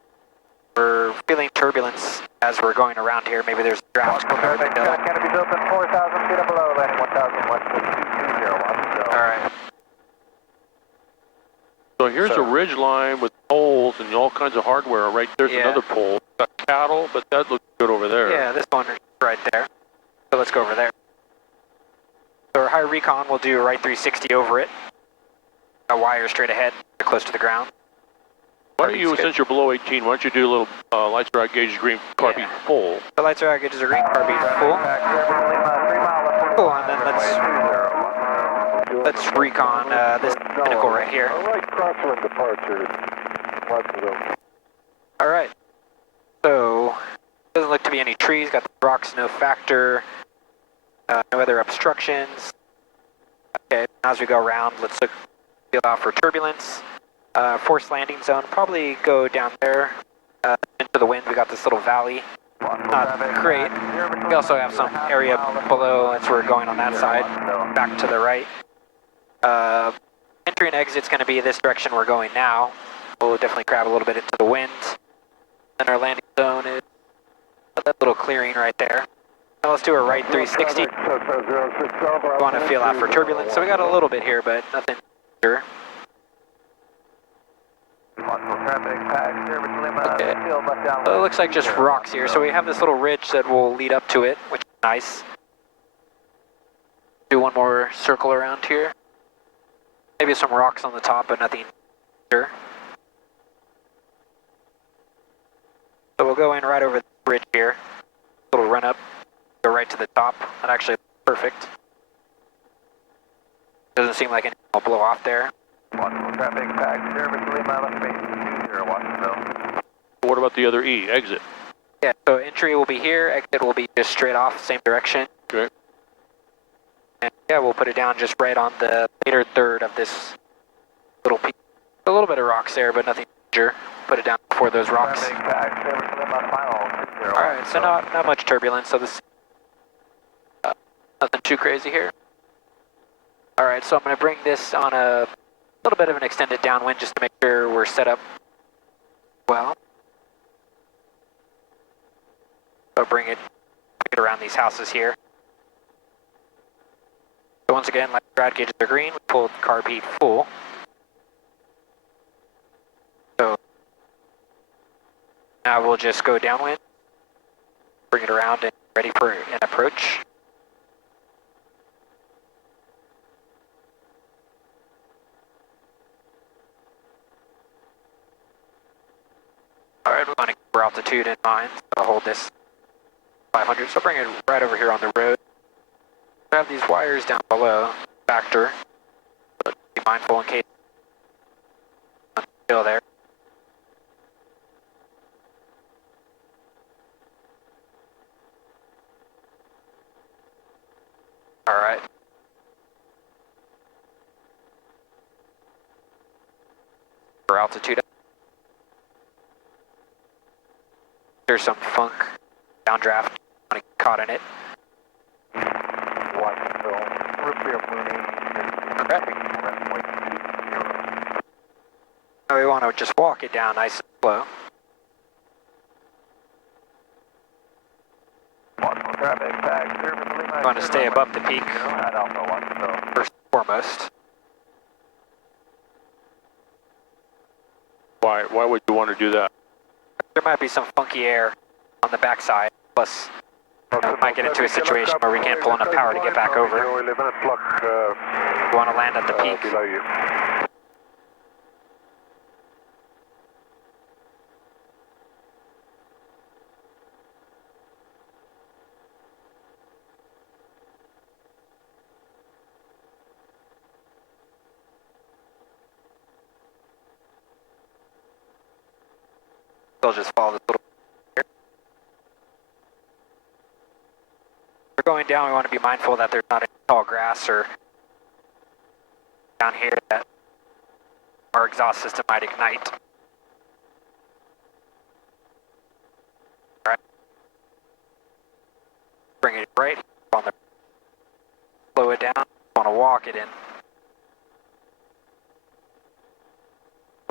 We're feeling turbulence as we're going around here. Maybe there's a draft coming over the hill. Canopy built in 4,000 feet below, landing 1,000 west of 220 Watsonville. All right. So here's a ridge line with poles and all kinds of hardware. Right there's another pole. Got cattle, but that looks good over there. Yeah, this one is right there. So let's go over there. So our high recon will do right 360 over it. A wire straight ahead, close to the ground. Why don't you, since you're below 18, why don't you do a little lights are out gauges green carbide full? The lights are out, gauges are green, carbide full. Cool, and then let's recon this Pinnacle right here. I like crosswind departure. Watsonville. All right. So doesn't look to be any trees. Got the rocks, no factor. No other obstructions. Okay. As we go around, let's look. Feel out for turbulence. Forced landing zone. Probably go down there into the wind. We got this little valley. Not great. We also have some area below as we're going on that side. Back to the right. Entry and exit's going to be this direction we're going now. We'll definitely grab a little bit into the wind. Then our landing zone is that little clearing right there. Now let's do a right 360. We want to feel out for turbulence. So we got a little bit here, but nothing sure. Okay. So it looks like just rocks here. So we have this little ridge that will lead up to it, which is nice. Do one more circle around here. Maybe some rocks on the top, but nothing sure. So we'll go in right over the bridge here. Little run up, go right to the top. That actually looks perfect. Doesn't seem like anything will blow off there. Traffic pack, service Lima, left base 20 Watsonville. What about the other E, exit? Yeah, so entry will be here, exit will be just straight off, same direction. Okay. And yeah, we'll put it down just right on the later third of this little piece. A little bit of rocks there, but nothing major. Put it down before those rocks. Traffic pack, service Lima, final 60. Alright, so not much turbulence, so this nothing too crazy here. Alright, so I'm going to bring this on a little bit of an extended downwind just to make sure we're set up well. So bring it around these houses here. So once again, like rad gauges are green, we pulled carb heat full. So now we'll just go downwind, bring it around and ready for an approach. want to keep our altitude in mind, so I'll hold this 500, so bring it right over here on the road. I have these wires down below, factor, but be mindful in case I'm still there. Alright. For altitude. There's some funk, downdraft, want to get caught in it. Watsonville, repair Mooney, traffic runway 20. We want to just walk it down nice and slow. Watsonville traffic, tag, We want to stay above the peak, at Alpha Watsonville. first and foremost. Why would you want to do that? There might be some funky air on the backside, plus we might get into a situation where we can't pull enough power to get back over. 11 o'clock We want to land at the peak. below you. They'll just follow this little. We're going down, we want to be mindful that there's not any tall grass or down here that our exhaust system might ignite. Alright. Bring it right on the, slow it down, want to walk it in.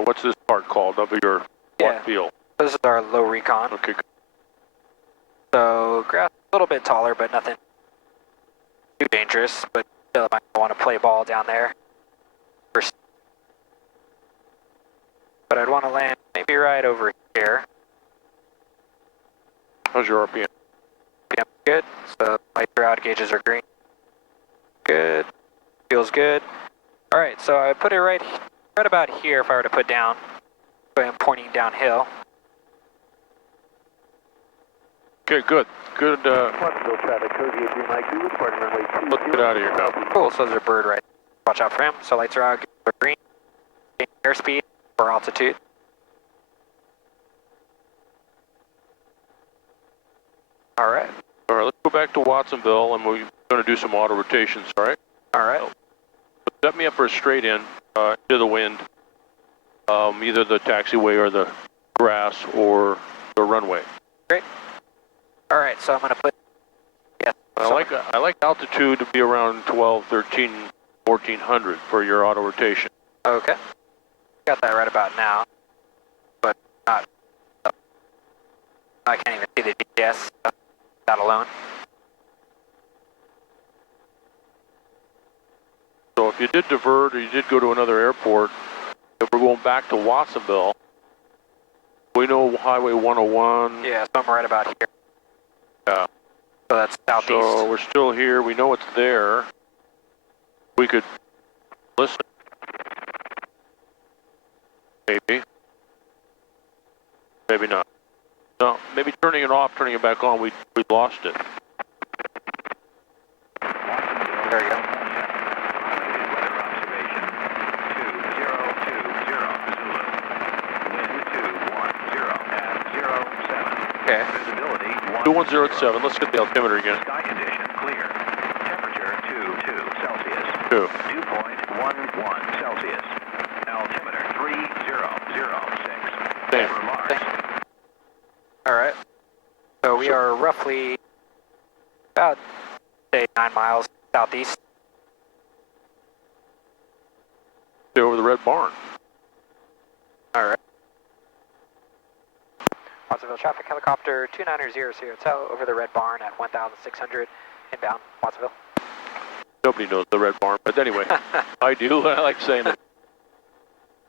What's this part called? Of your what field? This is our low recon. Okay. So grass a little bit taller, but nothing too dangerous. But still, I might want to play ball down there. But I'd want to land maybe right over here. How's your RPM? RPM good. So light out gauges are green. Good. Feels good. All right. So I put it right about here. If I were to put down, so I'm pointing downhill. Okay, good. Good. Watsonville traffic, code 8392, departing runway 20. Let's get out of here. Cool. So there's a bird right. Watch out for him. So lights are out. Are green. Airspeed or altitude. All right. All right, let's go back to Watsonville, and we're going to do some auto rotations, all right? All right. Set me up for a straight in, into the wind, either the taxiway or the grass or the runway. Great. All right, so I'm going to put, yes. I like altitude to be around 12, 13, 1400 for your auto rotation. Okay. Got that right about now, but not, I can't even see the GPS, that alone. So if you did divert or you did go to another airport, if we're going back to Watsonville, we know Highway 101. Yeah, so I'm right about here. Yeah. So that's southeast. So we're still here. We know it's there. We could listen. Maybe. Maybe not. No, maybe turning it off, turning it back on, we lost it. There you go. Okay. 2107, let's get the altimeter again. Sky condition clear. Temperature 22 Celsius. 2. Dew point 11 Celsius. Altimeter 3006. Same. Over Mars. All right. So we are roughly about, say, 9 miles southeast. Stay over the red barn. All right. Watsonville traffic helicopter 2900 Hotel over the red barn at 1,600 inbound Watsonville. Nobody knows the red barn, but anyway, I do. I like saying it.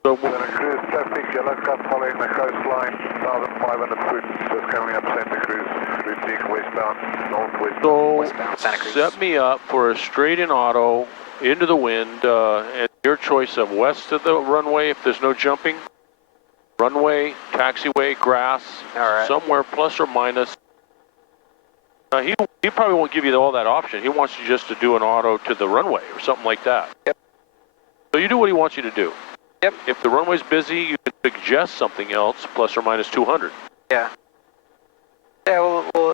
So Santa Cruz traffic, yellow car following the coastline, 1,500 foot, just coming up Santa Cruz, routing westbound, northwest. So Westbound Santa Cruz. set me up for a straight in auto into the wind, and your choice of west of the runway if there's no jumping, runway, taxiway, grass, All right. somewhere plus or minus. He probably won't give you all that option. He wants you just to do an auto to the runway or something like that. Yep. So you do what he wants you to do. Yep. If the runway's busy, you can suggest something else, plus or minus 200. Yeah. Yeah, we'll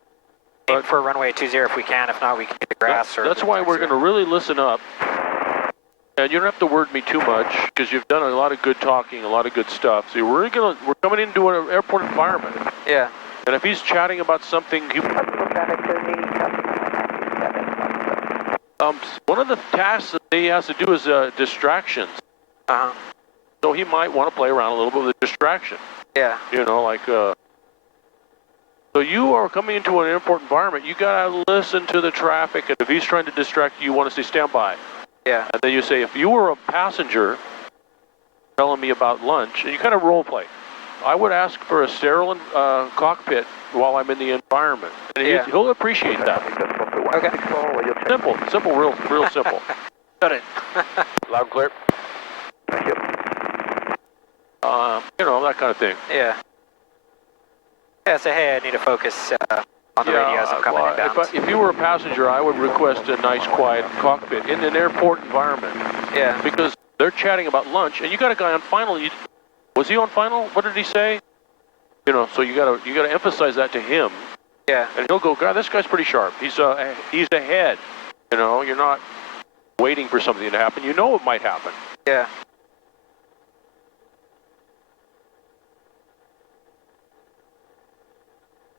aim for runway 20 if we can. If not, we can get the grass. That's why we're going to really listen up. And you don't have to word me too much, because you've done a lot of good talking, a lot of good stuff. So we're coming into an airport environment. Yeah. And if he's chatting about something, one of the tasks that he has to do is distractions. Uh-huh. So he might want to play around a little bit with the distraction. Yeah. You know, like, so you are coming into an airport environment, you gotta listen to the traffic, and if he's trying to distract you, you want to say stand by. Yeah. And then you say, if you were a passenger telling me about lunch, and you kind of role play, I would ask for a sterile cockpit while I'm in the environment. And he'll appreciate that. Okay. Simple, real simple. Got it. Loud and clear. Yep. You know, that kind of thing. Yeah. Yeah, say, hey, I need to focus on the radio as I'm coming inbound. If you were a passenger, I would request a nice, quiet cockpit in an airport environment. Yeah. Because they're chatting about lunch, and you got a guy on final. Was he on final? What did he say? You know, so you gotta emphasize that to him. Yeah. And he'll go, God, this guy's pretty sharp. He's ahead. You know, you're not waiting for something to happen. You know it might happen. Yeah.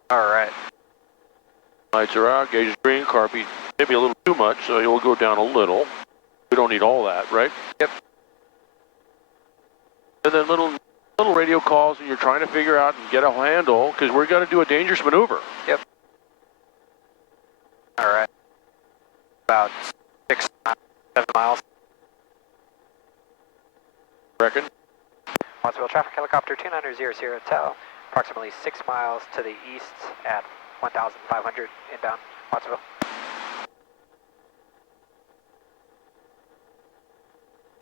All right. Lights are out, gauge is green, carpy maybe a little too much, so you'll go down a little. We don't need all that, right? Yep. And then little radio calls, and you're trying to figure out and get a handle, because we're going to do a dangerous maneuver. Yep. All right. About 6, 7 miles. Reckon? Watsonville traffic helicopter 2900 Tel, approximately 6 miles to the east at 1,500 inbound, Watsonville.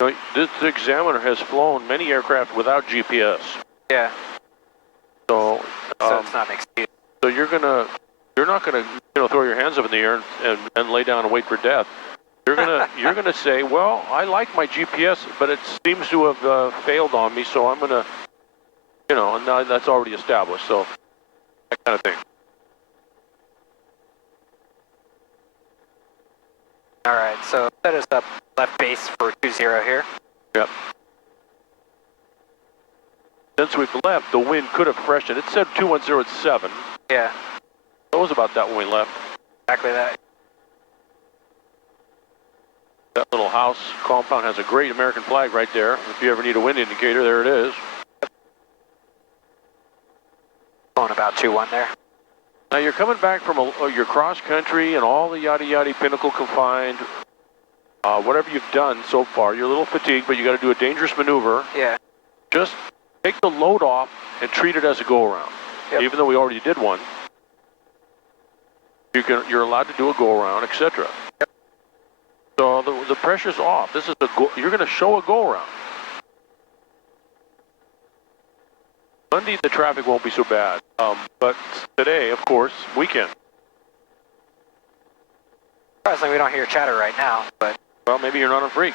So this Examiner has flown many aircraft without GPS. Yeah. So It's not an excuse. So you're not gonna throw your hands up in the air and lay down and wait for death. You're gonna say, well, I like my GPS, but it seems to have failed on me, so I'm gonna, and now that's already established. So that kind of thing. All right, so set us up left base for 20 here. Yep. Since we've left, the wind could have freshened. It said 210 at 7. Yeah. It was about that when we left. Exactly that. That little house compound has a great American flag right there. If you ever need a wind indicator, there it is. Going about 2-1 there. Now you're coming back from your cross country and all the yada yada, Pinnacle confined, whatever you've done so far. You're a little fatigued, but you got to do a dangerous maneuver. Yeah. Just take the load off and treat it as a go-around. Yep. Even though we already did one, you're allowed to do a go-around, etc. Yep. So the pressure's off. This is you're going to show a go-around. Monday the traffic won't be so bad, but today, of course, weekend. Surprisingly, we don't hear chatter right now, but Well, maybe you're not a freak.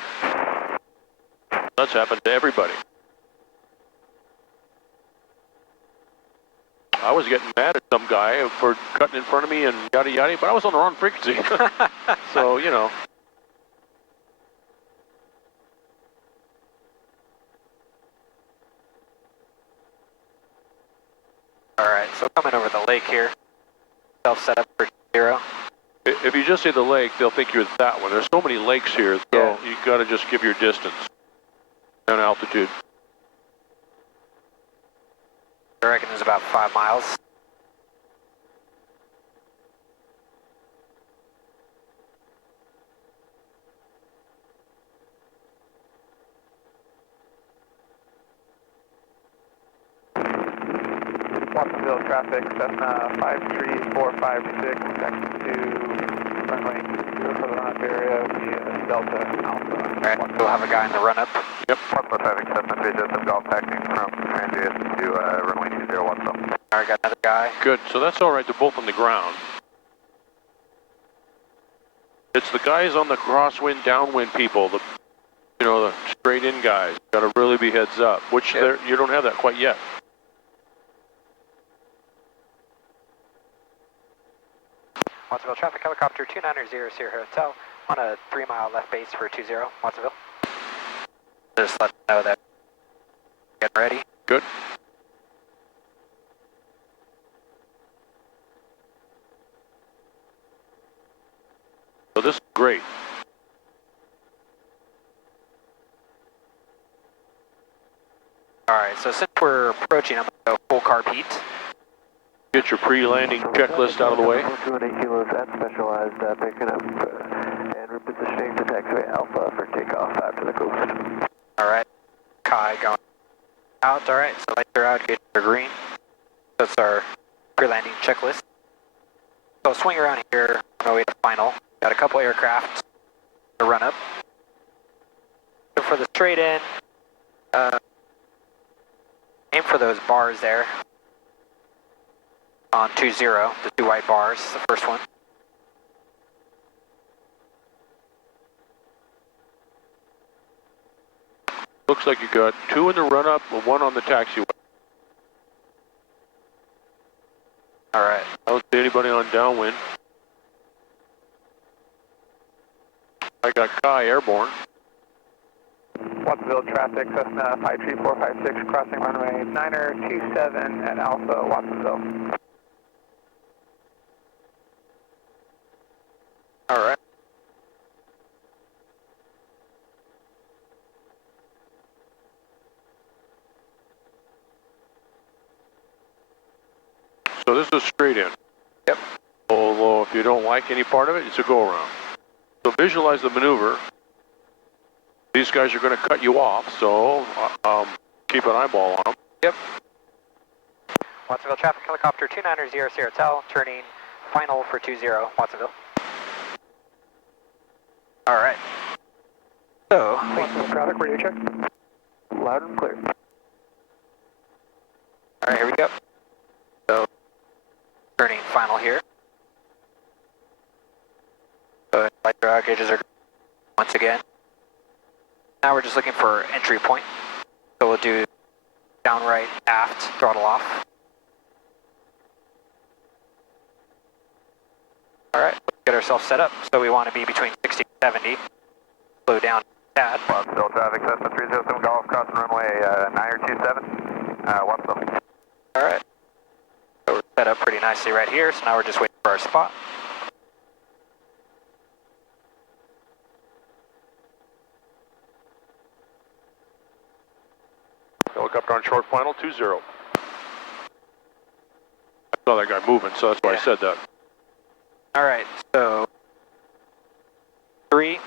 That's happened to everybody. I was getting mad at some guy for cutting in front of me and yada yada, but I was on the wrong frequency. So, All right, so coming over the lake here. Self set up for 0. If you just say the lake, they'll think you're that one. There's so many lakes here, so Yeah. you got to just give your distance and altitude. I reckon there's about 5 miles. Watsonville traffic, Cessna 53456, back to runway 20 for the run-up area via Delta Alpha. Alright, we'll have a guy in the run-up. Yep. Possible traffic, Cessna 307 Golf taxiing from Transit to runway 20 Watson. Alright, got another guy. Good, so that's all right, they're both on the ground. It's the guys on the crosswind, downwind people, the the straight in guys. Got to really be heads up, which you don't have that quite yet. Watsonville traffic helicopter 2900 Sierra Hotel on a 3-mile left base for 20 Watsonville. Just let them know that getting ready. Good. So this is great. Alright, so since we're approaching, I'm going to go full carb heat. Get your pre-landing checklist out of the way. 208 kilos at specialized, picking up and repositioning to taxiway Alpha for takeoff after the coast. Alright, Kai going out. Alright, so lights are out, gauges are green. That's our pre-landing checklist. So swing around here on our way to final. Got a couple aircraft to run up. So for the straight in, aim for those bars there on 20, the 2 white bars, the first one. Looks like you got 2 in the run-up and 1 on the taxiway. Alright. I don't see anybody on downwind. I got Kai airborne. Watsonville traffic, Cessna 53456 crossing runway 927 at Alpha, Watsonville. Alright. So this is straight in. Yep. Although if you don't like any part of it, it's a go-around. So visualize the maneuver. These guys are going to cut you off, so keep an eyeball on them. Yep. Watsonville traffic helicopter 2900 Sierra Hotel, turning final for 20, Watsonville. Alright. So, Watsonville traffic, radio check. Loud and clear. alright, here we go. So, turning final here. So, light drag gauges are once again. Now we're just looking for entry point. So we'll do down right, aft, throttle off. Alright, let's get ourselves set up. So we want to be between 60 and 70. Slow down a tad. Watsonville traffic, Cessna 307 Golf crossing runway 927, Watsonville. Alright. So we're set up pretty nicely right here. So now we're just waiting for our spot. Helicopter on short final, 20. I saw that guy moving, so that's why I said that. Alright, so 3,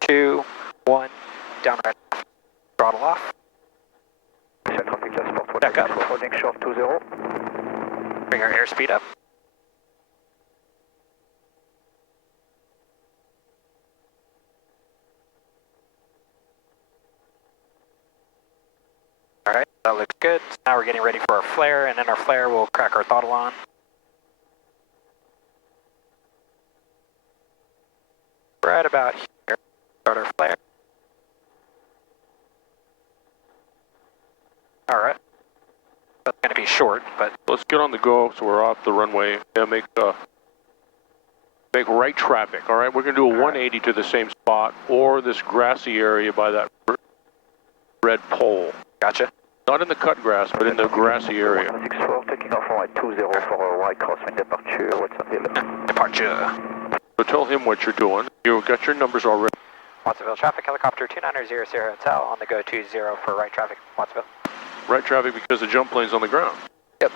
2, 1, down right, throttle off. Back up. Holding short 20. Bring our airspeed up. Alright, that looks good. So now we're getting ready for our flare, and then our flare will crack our throttle on. Right about here, start our flare. Alright. That's going to be short, but... Let's get on the go, so we're off the runway and make right traffic, all right? We're going to do a 180 to the same spot, or this grassy area by that red pole. Gotcha. Not in the cut grass, but in the grassy area. 164, taking off on 20 for right crosswind departure, Watsonville. Departure. So tell him what you're doing. You've got your numbers already. Watsonville traffic helicopter 2900 Sierra Hotel on the go 20 for right traffic, Watsonville. Right traffic because the jump plane's on the ground. Yep.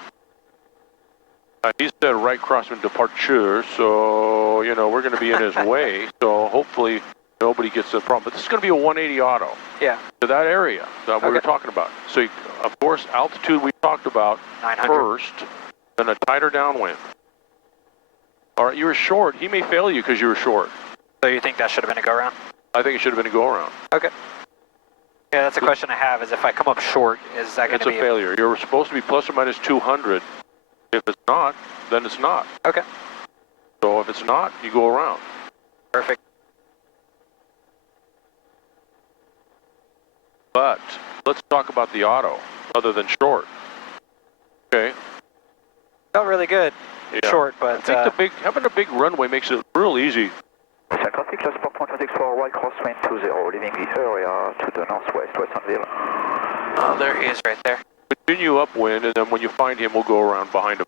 He said right crosswind departure, so, we're going to be in his way, so hopefully nobody gets the problem. But this is going to be a 180 auto. Yeah. To that area that we were talking about. So, of course, altitude we talked about 900. first, then a tighter downwind. All right, you were short. He may fail you because you were short. So you think that should have been a go-around? I think it should have been a go-around. Okay. Yeah, that's a question I have, is if I come up short, is that going to be... It's a failure. You're supposed to be plus or minus 200. If it's not, then it's not. Okay. So if it's not, you go around. Perfect. But let's talk about the auto, other than short. Okay. Felt really good. Yeah. Short, but... I think having a big runway makes it real easy. Atlantic, just for point 24, right crosswind 20, leaving the area to the northwest, Westonville. Oh, there he is right there. Continue upwind, and then when you find him, we'll go around behind him.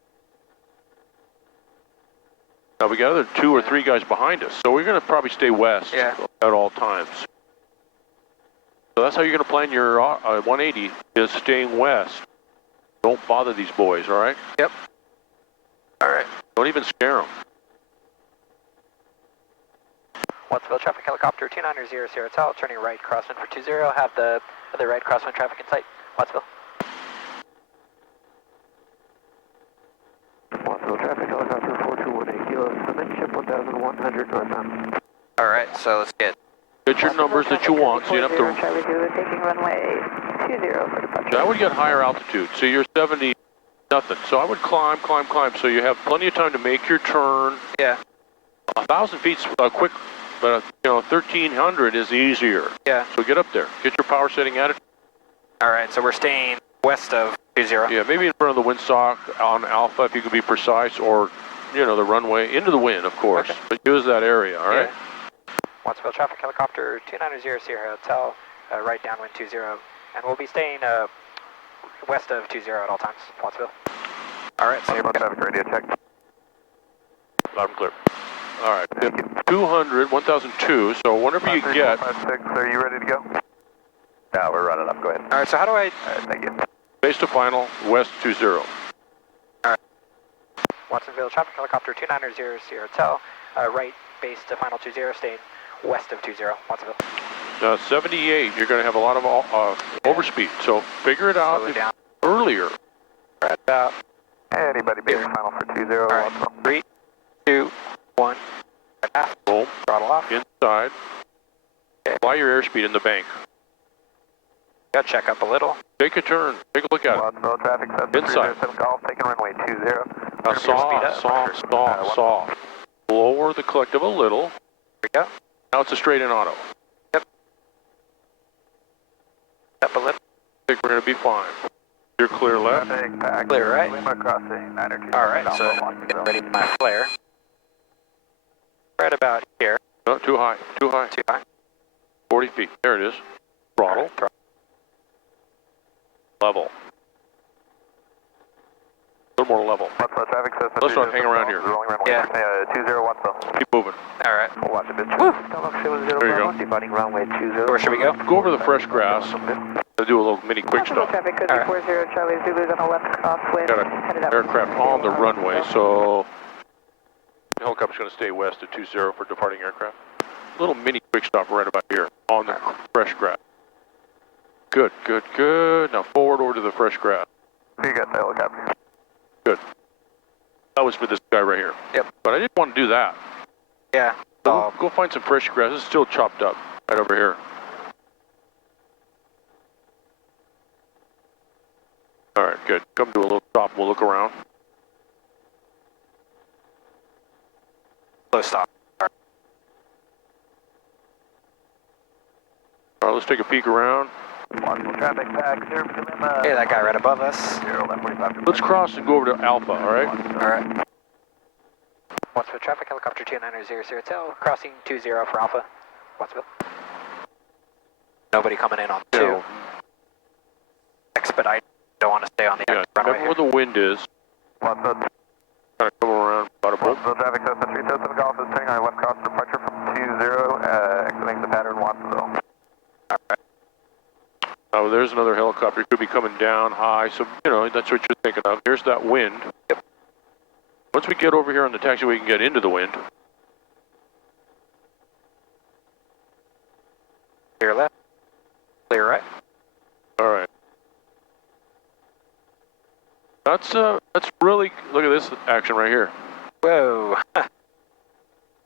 Now we got other 2 or 3 guys behind us, so we're going to probably stay west at all times. So that's how you're going to plan your 180, is staying west. Don't bother these boys, all right? Yep. All right. Don't even scare them. Watsonville traffic helicopter 2900 Hotel, turning right crosswind for 20, have the other right crosswind traffic in sight. Watsonville. Watsonville traffic helicopter 4218 kilo, ship 1100 northbound. Alright, so let's get your numbers that you want, so you don't have to... Charlie Zulu, taking runway 20 for departure. I would get higher altitude, so you're 70 nothing. So I would climb, so you have plenty of time to make your turn. Yeah. 1,000 feet's quick, but 1,300 is easier. Yeah. So get up there, get your power setting at it. Alright, so we're staying west of 20. Yeah, maybe in front of the windsock on Alpha if you can be precise, or, the runway, into the wind, of course. Okay. But use that area, all right? Watsonville traffic helicopter 2900 Sierra Hotel, right downwind 20, and we'll be staying west of 20 at all times, Watsonville. Alright, so traffic radio check. Loud and clear. All right, 200, 1002, so whenever you get... 56, are you ready to go? No, we're running up, go ahead. Alright, so how do I... Thank you. Base to final, west 20. Alright. Watsonville traffic helicopter 2900 Sierra Hotel, right base to final 20, staying west of 20, Watsonville. 78, you're going to have a lot of overspeed, so figure it out earlier. Right about... Anybody base final for 20, right. 3, 2, 1, half, boom, throttle off. Inside. Okay. Fly your airspeed in the bank. Got to check up a little. Take a turn. Take a look at Watsonville traffic, inside. Golf, taking runway 20. Soft. Lower the collective a little. There we go. Now it's a straight-in auto. Yep. Up a little. I think we're going to be fine. You're clear left. Clear right. Crossing, Alright, so get ready for my flare. Right about here. No, too high. 40 feet. There it is. Throttle. Level. A little more level. Traffic system. Let's not hang around here. Yeah. 20 Watsonville. Keep moving. Alright. Watch a bit. There you go. Departing runway 20. Where should we go? Go over the fresh grass. To do a little mini quick stop. Traffic, code 40, Charlie Zulu's on the left crosswind. Got headed an up. aircraft on the runway, so the helicopter's going to stay west at 20 for departing aircraft. Little mini quick stop right about here on the fresh grass. Good. Now forward over to the fresh grass. You got the helicopter. Good. That was for this guy right here. Yep. But I didn't want to do that. Yeah. Go find some fresh grass. It's still chopped up right over here. All right, good. Come to a little stop. We'll look around. Slow stop. All right, let's take a peek around. Traffic back, 0 for Lima. Hey, that guy right above us. 0, left 45. Let's cross and go over to Alpha, all right? Alright. Watsonville traffic helicopter 2900 Hotel, crossing 20 for Alpha. Watsonville. Nobody coming in on 2. Yeah. Expedite. Don't want to stay on the runway remember where the wind is. Watsonville Kind of come around, bada boom. traffic system 307 Golf is turning on left cross departure from 20, exiting the pattern Watsonville. Alright. Oh, there's another helicopter. Could be coming down high, so, that's what you're thinking of. Here's that wind. Yep. Once we get over here on the taxiway, we can get into the wind. Clear left. Clear right. All right. That's really, look at this action right here. Whoa.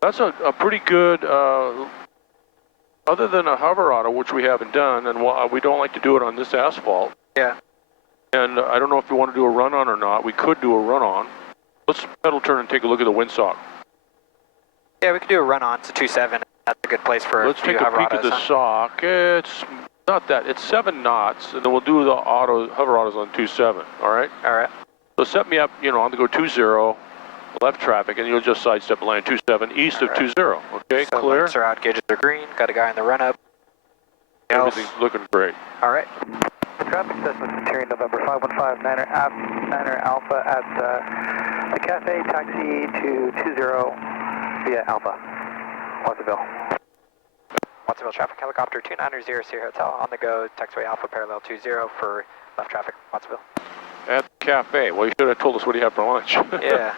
That's a pretty good, other than a hover auto, which we haven't done, and we don't like to do it on this asphalt. Yeah. And I don't know if you want to do a run-on or not. We could do a run-on. Let's pedal turn and take a look at the windsock. Yeah, we could do a run-on to 27. That's a good place for Let's take a peek at the sock. It's not that. It's 7 knots, and then we'll do the hover autos on 27, all right? All right. So set me up, you know, on the go 20, left traffic, and you'll just sidestep line 27 east of 20, okay? So Clear? lights are out, gauges are green, got a guy in the run-up. Everything's looking great. All right. Traffic assessment Centurion November 515 Niner Alpha at the Cafe Taxi to 20 via Alpha, Watsonville. Watsonville traffic helicopter 2900 Sierra Hotel on the go, taxiway Alpha parallel 20 for left traffic, Watsonville. At the cafe. Well, you should have told us what you had for lunch. Yeah.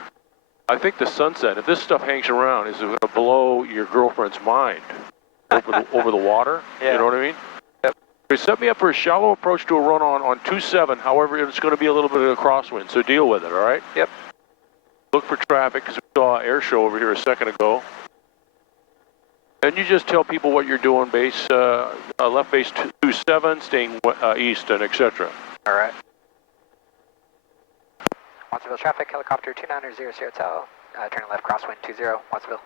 I think the sunset, if this stuff hangs around, is going to blow your girlfriend's mind over the water. Yeah. You know what I mean? Yep. They set me up for a shallow approach to a run-on on 27. However, it's going to be a little bit of a crosswind, so deal with it, all right? Yep. Look for traffic, because we saw an air show over here a second ago. And you just tell people what you're doing, base, left base 27, staying east, and etc. All right. Watsonville traffic, helicopter 2900 Sierra Hotel, turning left crosswind 20, Watsonville.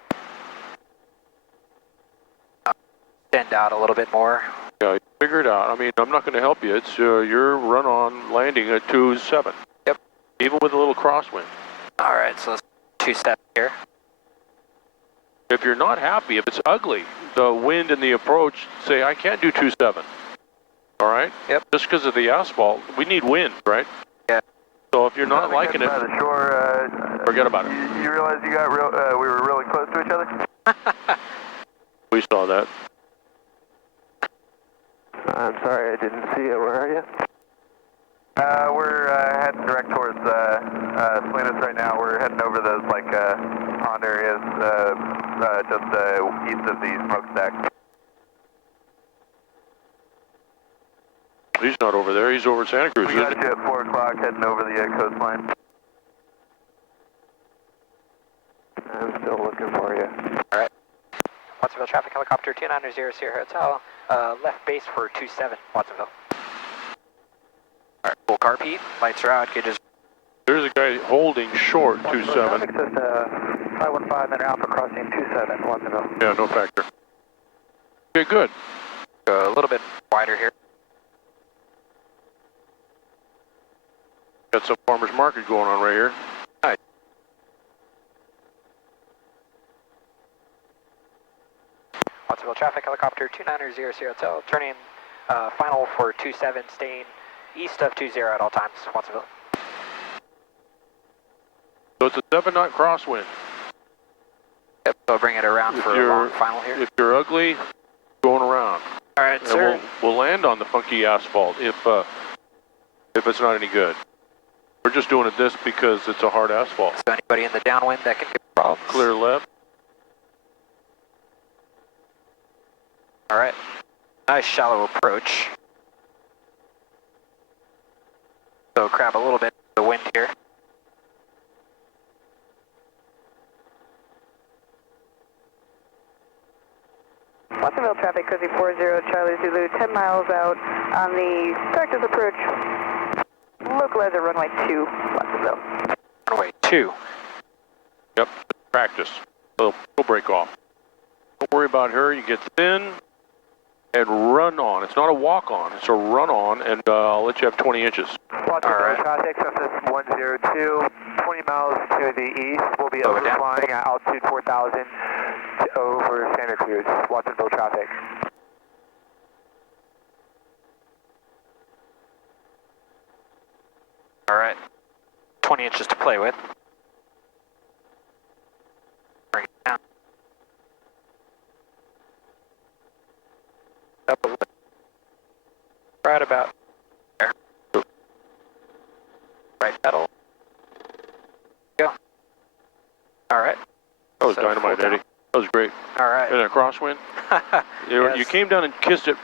Extend out a little bit more. Yeah, figure it out. I mean, I'm not going to help you. It's your run-on landing at 27. Yep. Even with a little crosswind. All right, so let's 2-step here. If you're not happy, if it's ugly, the wind and the approach, say, I can't do 27. All right? Yep. Just because of the asphalt, we need wind, right? Yeah. So if you're not liking it, By the shore, forget about it. you realize you got we were really close to each other? We saw that. I'm sorry, I didn't see it. Where are you? We're heading direct towards Salinas right now. We're heading over those pond areas just east of the smokestack. He's not over there. He's over at Santa Cruz, We got you at 4 o'clock heading over the coastline. I'm still looking for you. All right. Watsonville traffic, helicopter 2900 Sierra Hotel, left base for 27, Watsonville. All right, full car Pete, lights are out, gauges. There's a guy holding short 27. Traffic says 515 Niner Alpha crossing 27, Watsonville. Yeah, no factor. Okay, good. Go a little bit wider here. Got some farmer's market going on right here. Nice. Watsonville traffic, helicopter 2900 Sierra Hotel, turning final for 27, staying east of 20 at all times, Watsonville. So it's a 7-knot crosswind. Yep, so I'll bring it around for a long final here. If you're ugly, going around. All right, and sir. We'll land on the funky asphalt if it's not any good. We're just doing it this because it's a hard asphalt. So anybody in the downwind that can give problems? Clear left. All right. Nice shallow approach. So crab a little bit of the wind here. Watsonville traffic, Cozy 40, Charlie Zulu, 10 miles out on the practice approach. Localizer runway 2, Watsonville. Runway 2. Yep, practice. So we'll break off. Don't worry about her. You get thin and run on. It's not a walk on. It's a run on, and I'll let you have 20 inches. Watsonville traffic, surface 102, 20 miles to the east. We'll be overflying at altitude 4,000 over Santa Cruz. Watsonville traffic. All right. 20 inches to play with. Bring it down. Up a little. Right about there. Right pedal. Go. All right. That was So dynamite, full down. Eddie. That was great. All right. And a crosswind. Yes. You came down and kissed it.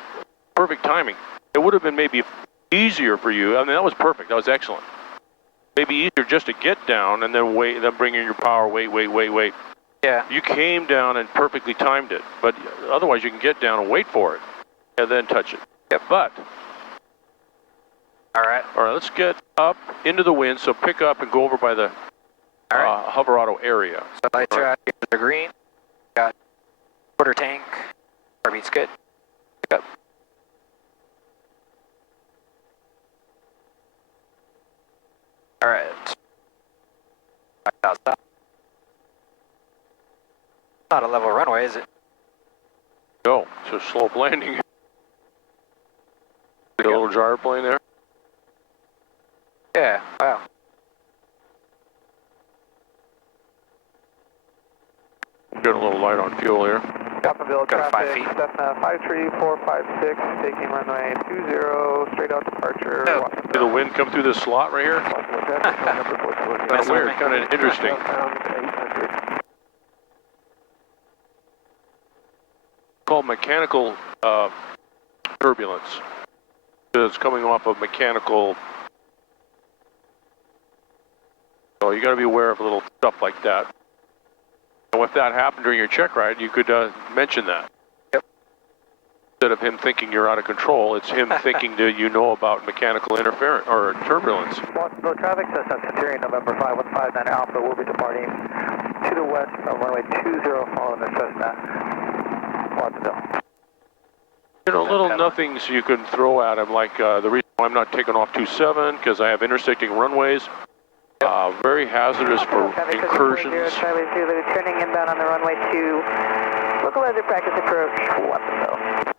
Perfect timing. It would have been maybe easier for you. I mean, that was perfect. That was excellent. Maybe easier just to get down and then wait, then bring in your power. Wait. Yeah. You came down and perfectly timed it, but otherwise you can get down and wait for it, and then touch it. Yep. But, All right. let's get up into the wind, so pick up and go over by the hover auto area. So lights are out, here's the green. Got quarter tank. Heartbeat's good. Pick up. All right. Stop. Not a level runway, is it? No, it's a slope landing. See the little gyro plane there? Yeah, wow. Get a little light on fuel here. Jacksonville Go to 5 traffic, feet. Cessna 53456, taking runway 20, straight out departure. Oh. See the wind come through this slot right here? Kind of weird, kind of interesting. Called mechanical turbulence. It's coming off of mechanical. So you got to be aware of little stuff like that. And if that happened during your check ride, you could mention that. Yep. Instead of him thinking you're out of control, it's him thinking that you know about mechanical interference or turbulence. Watsonville traffic, Cessna Centurion, November 5159 Alpha, will be departing to the west from runway 20 following the Cessna, Watsonville. You know, little nothings you can throw at him, like the reason why I'm not taking off 27 because I have intersecting runways. Very hazardous for incursions. Charlie Zulu, turning inbound on the runway 2, localizer practice approach, Watsonville.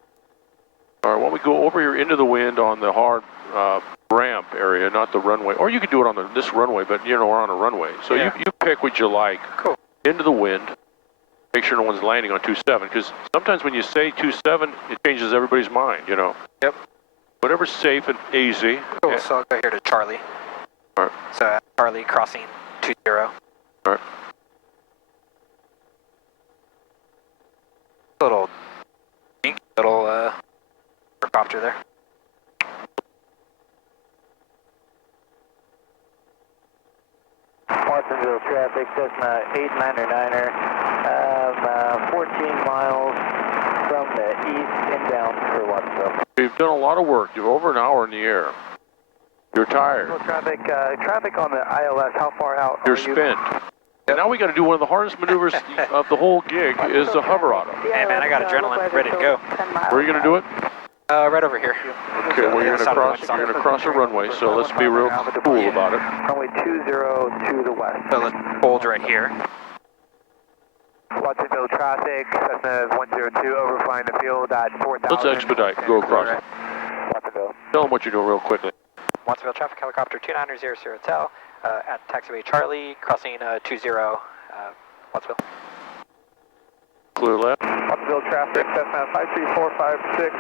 All right, why don't we go over here into the wind on the hard ramp area, not the runway. Or you could do it on this runway, but you know, we're on a runway. So you pick what you like. Cool. Into the wind. Make sure no one's landing on 27, because sometimes when you say 27, it changes everybody's mind, you know. Yep. Whatever's safe and easy. Cool, so I'll go here to Charlie. All right. So Charlie crossing 20. All right. Little helicopter there. Watsonville traffic, Cessna 899er, 14 miles from the east inbound for Watsonville. You've done a lot of work. You're over an hour in the air. You're tired. Traffic, traffic on the ILS, how far out You're are you? spent. And now we got to do one of the hardest maneuvers of the whole gig is the hover auto. Hey man, I got adrenaline ready to go. Where are you going to do it? Right over here. Okay, well you're going to cross a runway, so let's be real cool about it. Runway 20 to the west. So let's hold right here. Watsonville traffic, Cessna 102, overflying the field at 4,000. Let's expedite and go across. Watsonville. Tell them what you're doing real quickly. Watsonville traffic helicopter 2900 Hotel at taxiway Charlie, crossing 20 Watsonville. Clear left. Watsonville traffic, Cessna 53456,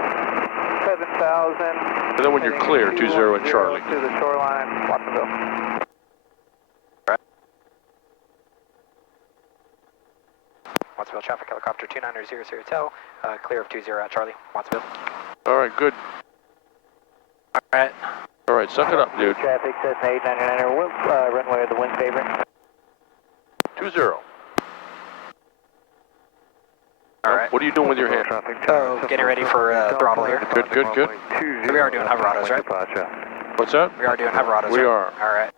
7,000. And then when you're clear, 20 and Charlie. To the shoreline, Watsonville. Watsonville traffic helicopter 2900 Hotel, clear of 20 at Charlie, Watsonville. All right, good. Alright. All right, suck it up, dude. Traffic, Cessna 899er, runway of the wind favorite. 20. Alright. What are you doing with your hand? So, getting ready for throttle here. Good, good, good. We are doing hover autos, right? What's that? We are doing hover autos, We right? are. Alright.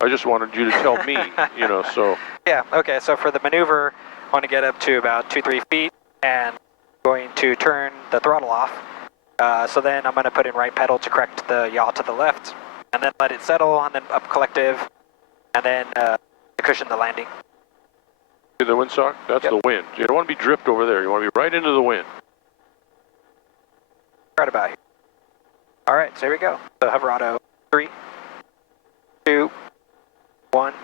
I just wanted you to tell me, you know, so. Yeah, okay, so for the maneuver, I want to get up to about 2-3 feet and going to turn the throttle off. So then I'm going to put in right pedal to correct the yaw to the left, and then let it settle, and then up collective, and then cushion the landing. See the windsock? That's the wind. You don't want to be drift over there. You want to be right into the wind. Right about here. All right, so here we go. So hover auto, 3, 2, 1.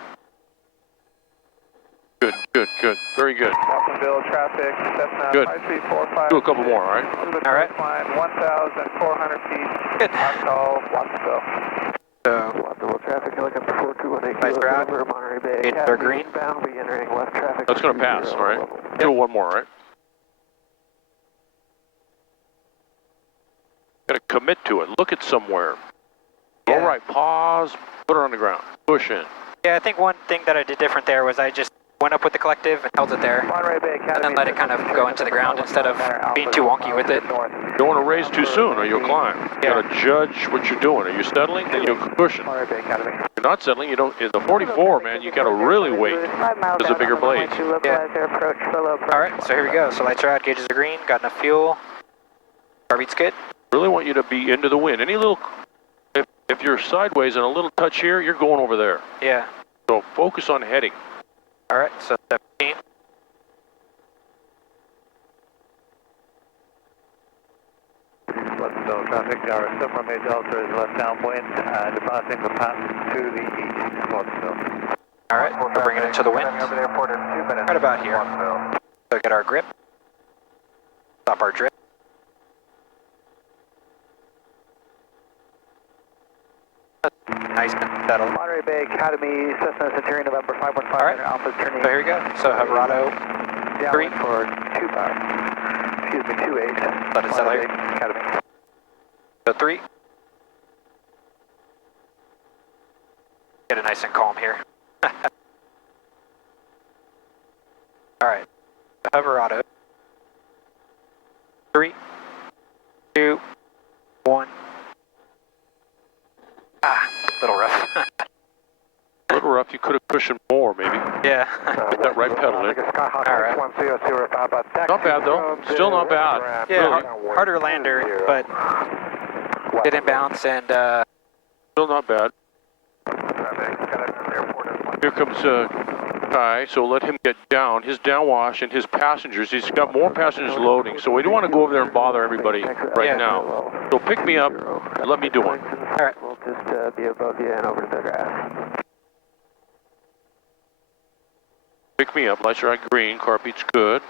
Good, good, good. Very good. Watsonville traffic, Cessna Good. 5345. Do a couple more, all right? All right. Line 1,400 feet. Good. Call Watsonville. So, Watsonville traffic, helicopter 4218 Lights are out. over Monterey Bay. They're green. Inbound, be entering left traffic. That's going to pass, all right? Do one more, all right? Got to commit to it. Look at somewhere. Yeah. All right, pause. Put her on the ground. Push in. yeah, I think one thing that I did different there was I just went up with the collective and held it there, and then let it kind of go into the ground instead of being too wonky with it. You don't want to raise too soon or you'll climb. You got to judge what you're doing. Are you settling? Then you'll cushion. If you're not settling, you don't. In the 44, man, you got to really wait. There's a bigger blade. Yeah. All right, so here we go. So lights are out, gauges are green, got enough fuel. Car beat's good. Really want you to be into the wind. Any little, if you're sideways and a little touch here, you're going over there. Yeah. So focus on heading. All right, so 17. Westbound traffic, our submarine Delta is left downwind, departing the path to the east, Westbound. All right, we're bringing it to the wind. Over the airport in 2 minutes. Right about here. So get our grip. Stop our drift. Nice and settled. Monterey Bay Academy, Cessna Centurion, November 515. All right, Alpha turning. so here we go. So Haverado, Downwind for 2 power. Excuse me, 28. Let it settle Monterey here. Bay Academy. so 3. Get it nice and calm here. All right, Haverado. 3, 2, 1. Ah, a little rough. A little rough. You could have cushioned more, maybe. Yeah. Put that right pedal in. All right. Not bad though. Still not bad. Yeah, Really. harder lander, but didn't bounce and Still not bad. Here comes Kai, so let him get down. His downwash and his passengers. He's got more passengers loading, so we don't want to go over there and bother everybody right now. So pick me up and let me do one. all right. We'll just be above you and over to the grass. Pick me up. Lights are on green. Car beat's good.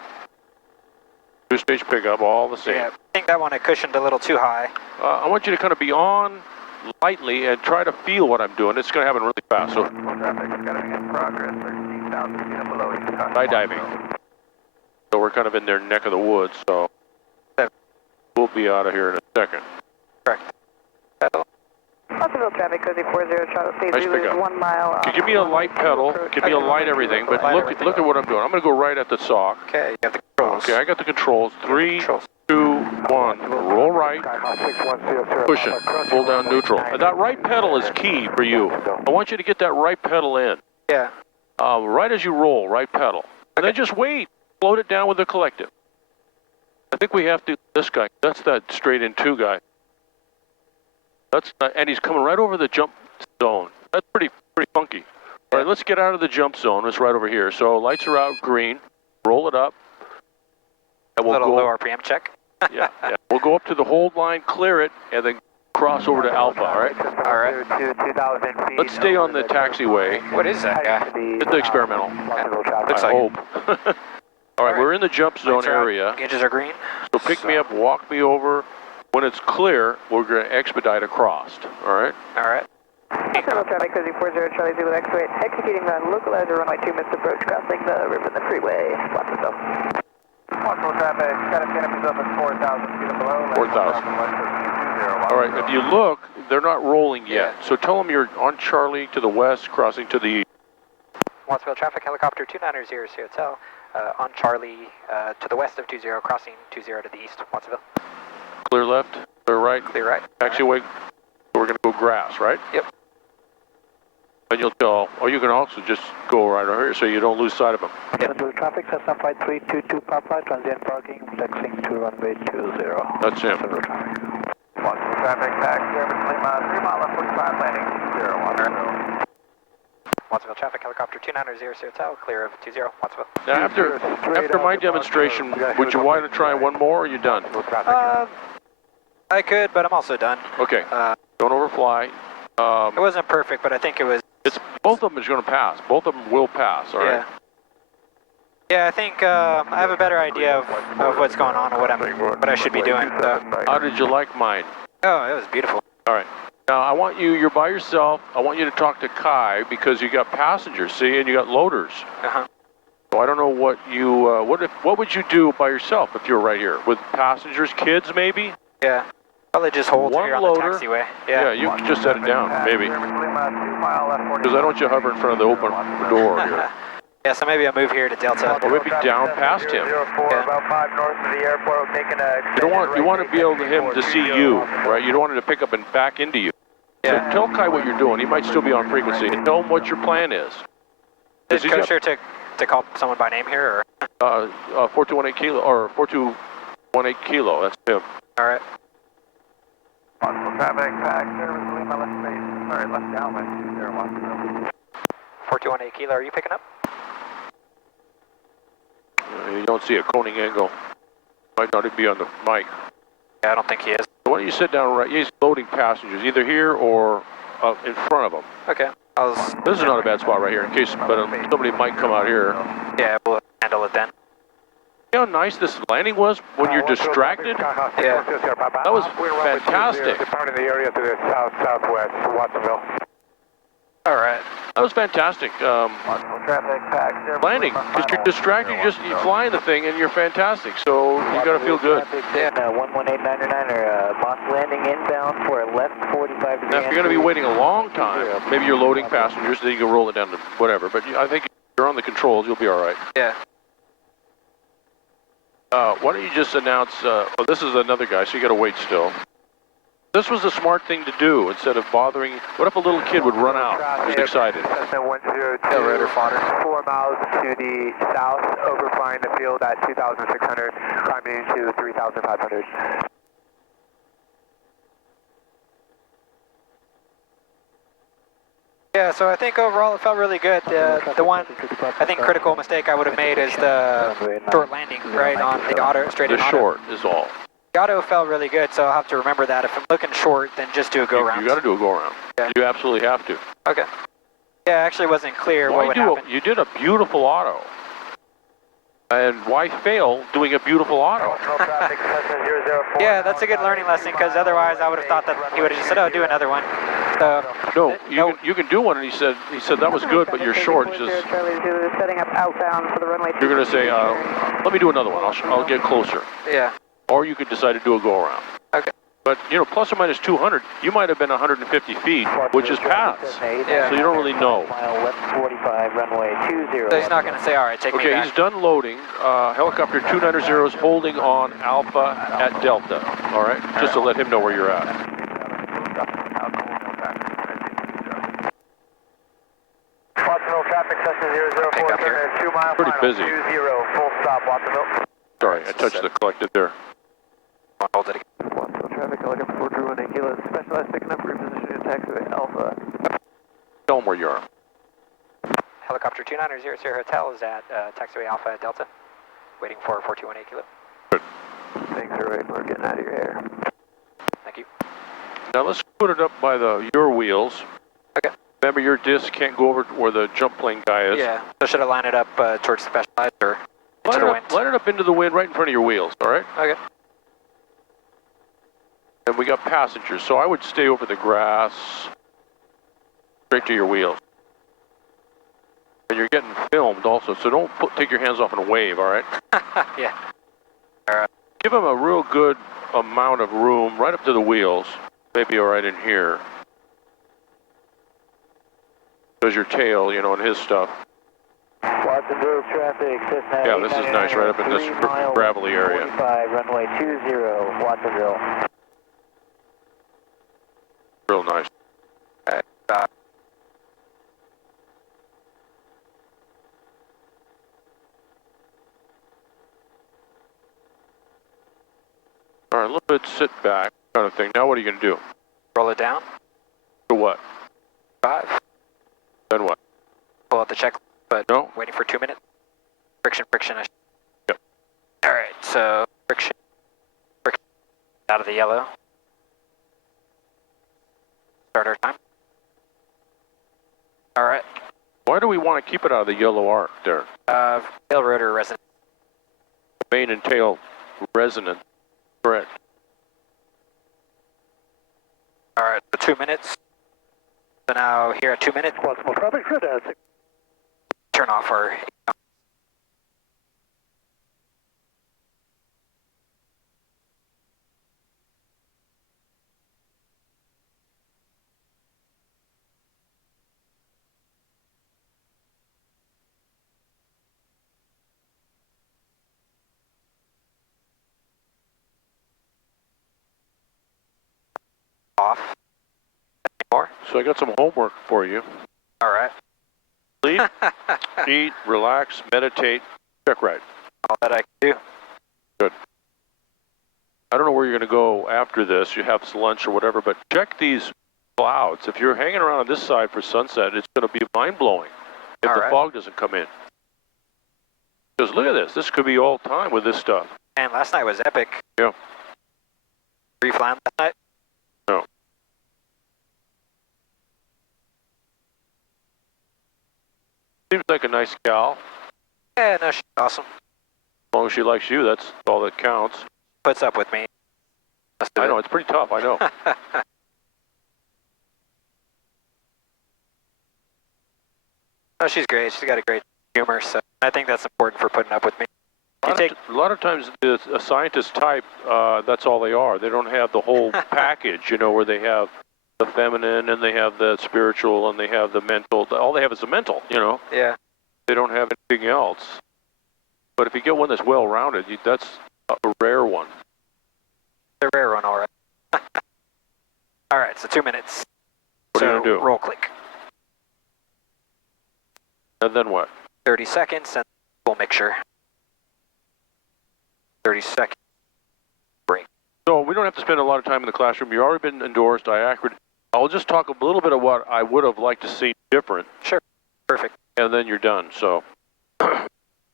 2-stage pickup, all the same. Yeah, I think that one I cushioned a little too high. I want you to kind of be on lightly and try to feel what I'm doing. It's going to happen really fast. So sky diving. So we're kind of in their neck of the woods. So we'll be out of here in a second. Correct. Possible traffic, cozy 40, Charlie, Nice Zulu, pickup. 1 mile. Okay, give me a light pedal. Give me a light everything. But look at what I'm doing. I'm going to go right at the sock. Okay, you have the controls. Okay, I got the controls. 3, Controls. 2, 1. Roll right. Push it. Pull down neutral. And that right pedal is key for you. I want you to get that right pedal in. Yeah. Right as you roll, right pedal. And then just wait. Float it down with the collective. I think we have to, this guy, that's that straight in 2 guy. That's and he's coming right over the jump zone. That's pretty funky. All right, let's get out of the jump zone. It's right over here. So lights are out, green. Roll it up. And A little low RPM check. yeah. We'll go up to the hold line, clear it, and then cross over to Alpha, all right? All right. Let's stay on the taxiway. What is that guy? It's the experimental. Looks I like hope. All right, we're in the jump zone Lights are out, area. Gauges are green. So pick me up, walk me over. When it's clear, we're going to expedite across, all right? All right. Possible traffic, cozy 40, Charlie, Zulu, X-ray, executing on localizer runway 2, missed approach, crossing the river and the freeway. Watch yourself. Possible traffic, canopies up at 4,000 feet and below. 4,000. All right, if you look, they're not rolling yet. So tell them you're on Charlie to the west, crossing to the east. Watsville traffic, helicopter 2900 Hotel, on Charlie to the west of 20, crossing 20 to the east, Watsville. Clear left, clear right. Clear right. Taxiway, we're going to go grass, right? Yep. And you'll tell, or you can also just go right over here so you don't lose sight of them. Yep. Traffic, Cessna 5322 Papa, transient parking, flexing to runway 20. That's him. Possible traffic, taxi, Lima, 3 mile left 45, landing 20. Watsville traffic, helicopter 2900 Hotel, clear of 20, Watsville. Now, after my demonstration, would you want to try one more, or are you done? I could, but I'm also done. Okay. Don't overfly. It wasn't perfect, but I think it was. It's both of them is going to pass. Both of them will pass. All right. Yeah, I think I have a better idea of what's going on and what I should be doing. So. How did you like mine? Oh, it was beautiful. All right. Now I want you're by yourself. I want you to talk to Kai because you got passengers, see, and you got loaders. Uh-huh. So I don't know what you what would you do by yourself if you're right here with passengers, kids maybe? Yeah. Probably just hold one here on loader. the taxiway. Yeah, you can just set it down, maybe. Because I don't want you hover in front of the open door here. Yeah, so maybe I'll move here to Delta. Or maybe down past him. 004, Yeah. about 5 north of the airport, making a... You want to be able to him to see you, right? You don't want him to pick up and back into you. Yeah. So tell Kai what you're doing. He might still be on frequency. And tell him what your plan is. Did Kosher to call someone by name here, or? 4218 kilo, or 4218 kilo, that's him. All right. Traffic, pack, service, Lima, left base. Sorry, left downwind, 201. 4218 Kilo, are you picking up? You don't see a coning angle. Might not even be on the mic. Yeah, I don't think he is. Why don't you sit down right? He's loading passengers, either here or in front of him. Okay. This is not a bad spot right here, in case, but somebody might come out here. Yeah, we'll handle it then. See how nice this landing was when you're distracted? Yeah. That was fantastic. Departing the area to the southwest, Watsonville. All right. That was fantastic. Traffic, pack, service, Landing, because you're distracted, you flying the thing, and you're fantastic. So you got to feel good. Yeah. 11899 or box landing inbound for a left 45 degree. Now, if you're going to be waiting a long time, maybe you're loading passengers, then you can roll it down to whatever. But I think if you're on the controls, you'll be all right. Yeah. Why don't you just announce, oh, this is another guy, so you got to wait still. This was a smart thing to do instead of bothering. What if a little kid would run out? He's excited. Cessna 102, Rotor fodder. 4 miles to the south, overflying the field at 2,600, climbing to 3,500. Yeah, so I think overall it felt really good. The one, I think, critical mistake I would have made is the short landing, right, on the auto, straight in The auto. short is all. The auto felt really good, so I'll have to remember that. If I'm looking short, then just do a go-round. You got to do a go-around. Yeah. You absolutely have to. Okay. Yeah, it actually wasn't clear what would happen. You did a beautiful auto. And why fail doing a beautiful auto? Yeah, that's a good learning lesson, because otherwise I would have thought that he would have just said, oh, do another one. So, No, you can do one, and he said that was good, but you're short. It's just, Charlie Zulu setting up outbound for the runway. you're going to say, let me do another one. I'll get closer. yeah. Or you could decide to do a go-around. Okay. But, plus or minus 200, you might have been 150 feet, which is pass. Yeah. So you don't really know. Mile left 45, runway 20. So he's not going to say, all right, take me Okay, back. he's done loading. Helicopter 290 is holding on Alpha at Delta. All right? Just to let him know where you're at. Watsonville traffic, Cessna 004, Pick up here. 2 miles. Pretty busy. 20, full stop, Watsonville. Sorry, I touched the collected there. Hold it again. Watsonville traffic, helicopter 418 Kilo, specialized picking up repositioning at taxiway Alpha. Tell him where you are. Helicopter 2900 Hotel is at taxiway Alpha at Delta, waiting for 4218 Kilo. Thanks for waiting, we're getting out of your hair. Thank you. Now let's put it up by your wheels. Okay. Remember, your disc can't go over where the jump plane guy is. Yeah, so should I line it up towards specialized or into the wind? Line it up into the wind right in front of your wheels, all right? Okay. And we got passengers, so I would stay over the grass, straight to your wheels. And you're getting filmed also, so don't take your hands off and wave, all right? Yeah. All right. Give him a real good amount of room right up to the wheels, maybe all right in here. There's your tail, and his stuff. Watsonville traffic, Cessna. Yeah, this is nice, right up in this gravelly area. 45, runway 20, Watsonville. Real nice. All right, a little bit sit back kind of thing. Now what are you going to do? Roll it down. Do what? 5. Then what? Pull out the checklist, but No. waiting for 2 minutes. Friction. Yep. All right, so friction out of the yellow. Start our time. All right. Why do we want to keep it out of the yellow arc there? Tail rotor resonance. Main and tail resonant. Correct. All right, so 2 minutes. So now here at 2 minutes, Watsonville traffic, turn off our So I got some homework for you. All right. Sleep, eat, relax, meditate, check right. All that I can do. Good. I don't know where you're going to go after this. You have some lunch or whatever, but check these clouds. If you're hanging around on this side for sunset, it's going to be mind-blowing if the fog doesn't come in. Because look at this. This could be all time with this stuff. And last night was epic. Yeah. Were you flying last night? No. Seems like a nice gal. Yeah, no, she's awesome. As long as she likes you, that's all that counts. Puts up with me. I know, it's pretty tough, I know. No, she's great. She's got a great humor, so I think that's important for putting up with me. A lot of times, a scientist type, that's all they are. They don't have the whole package, you know, where they have the feminine and they have the spiritual and they have the mental. All they have is the mental, you know. Yeah. They don't have anything else. But if you get one that's well-rounded, that's a rare one. The rare one, all right. All right, so 2 minutes. What are you going to do? Roll click. And then what? 30 seconds and full mixture. 30 seconds. Break. So we don't have to spend a lot of time in the classroom. You've already been endorsed, I'll just talk a little bit of what I would have liked to see different. Sure. Perfect. And then you're done, so.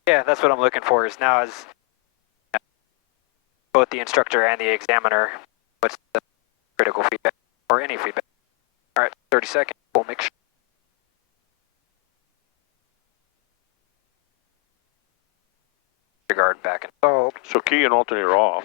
Yeah, that's what I'm looking for is now as both the instructor and the examiner, what's the critical feedback or any feedback. All right, 30 seconds, full mixture. Guard back and forth. So key and alternator off.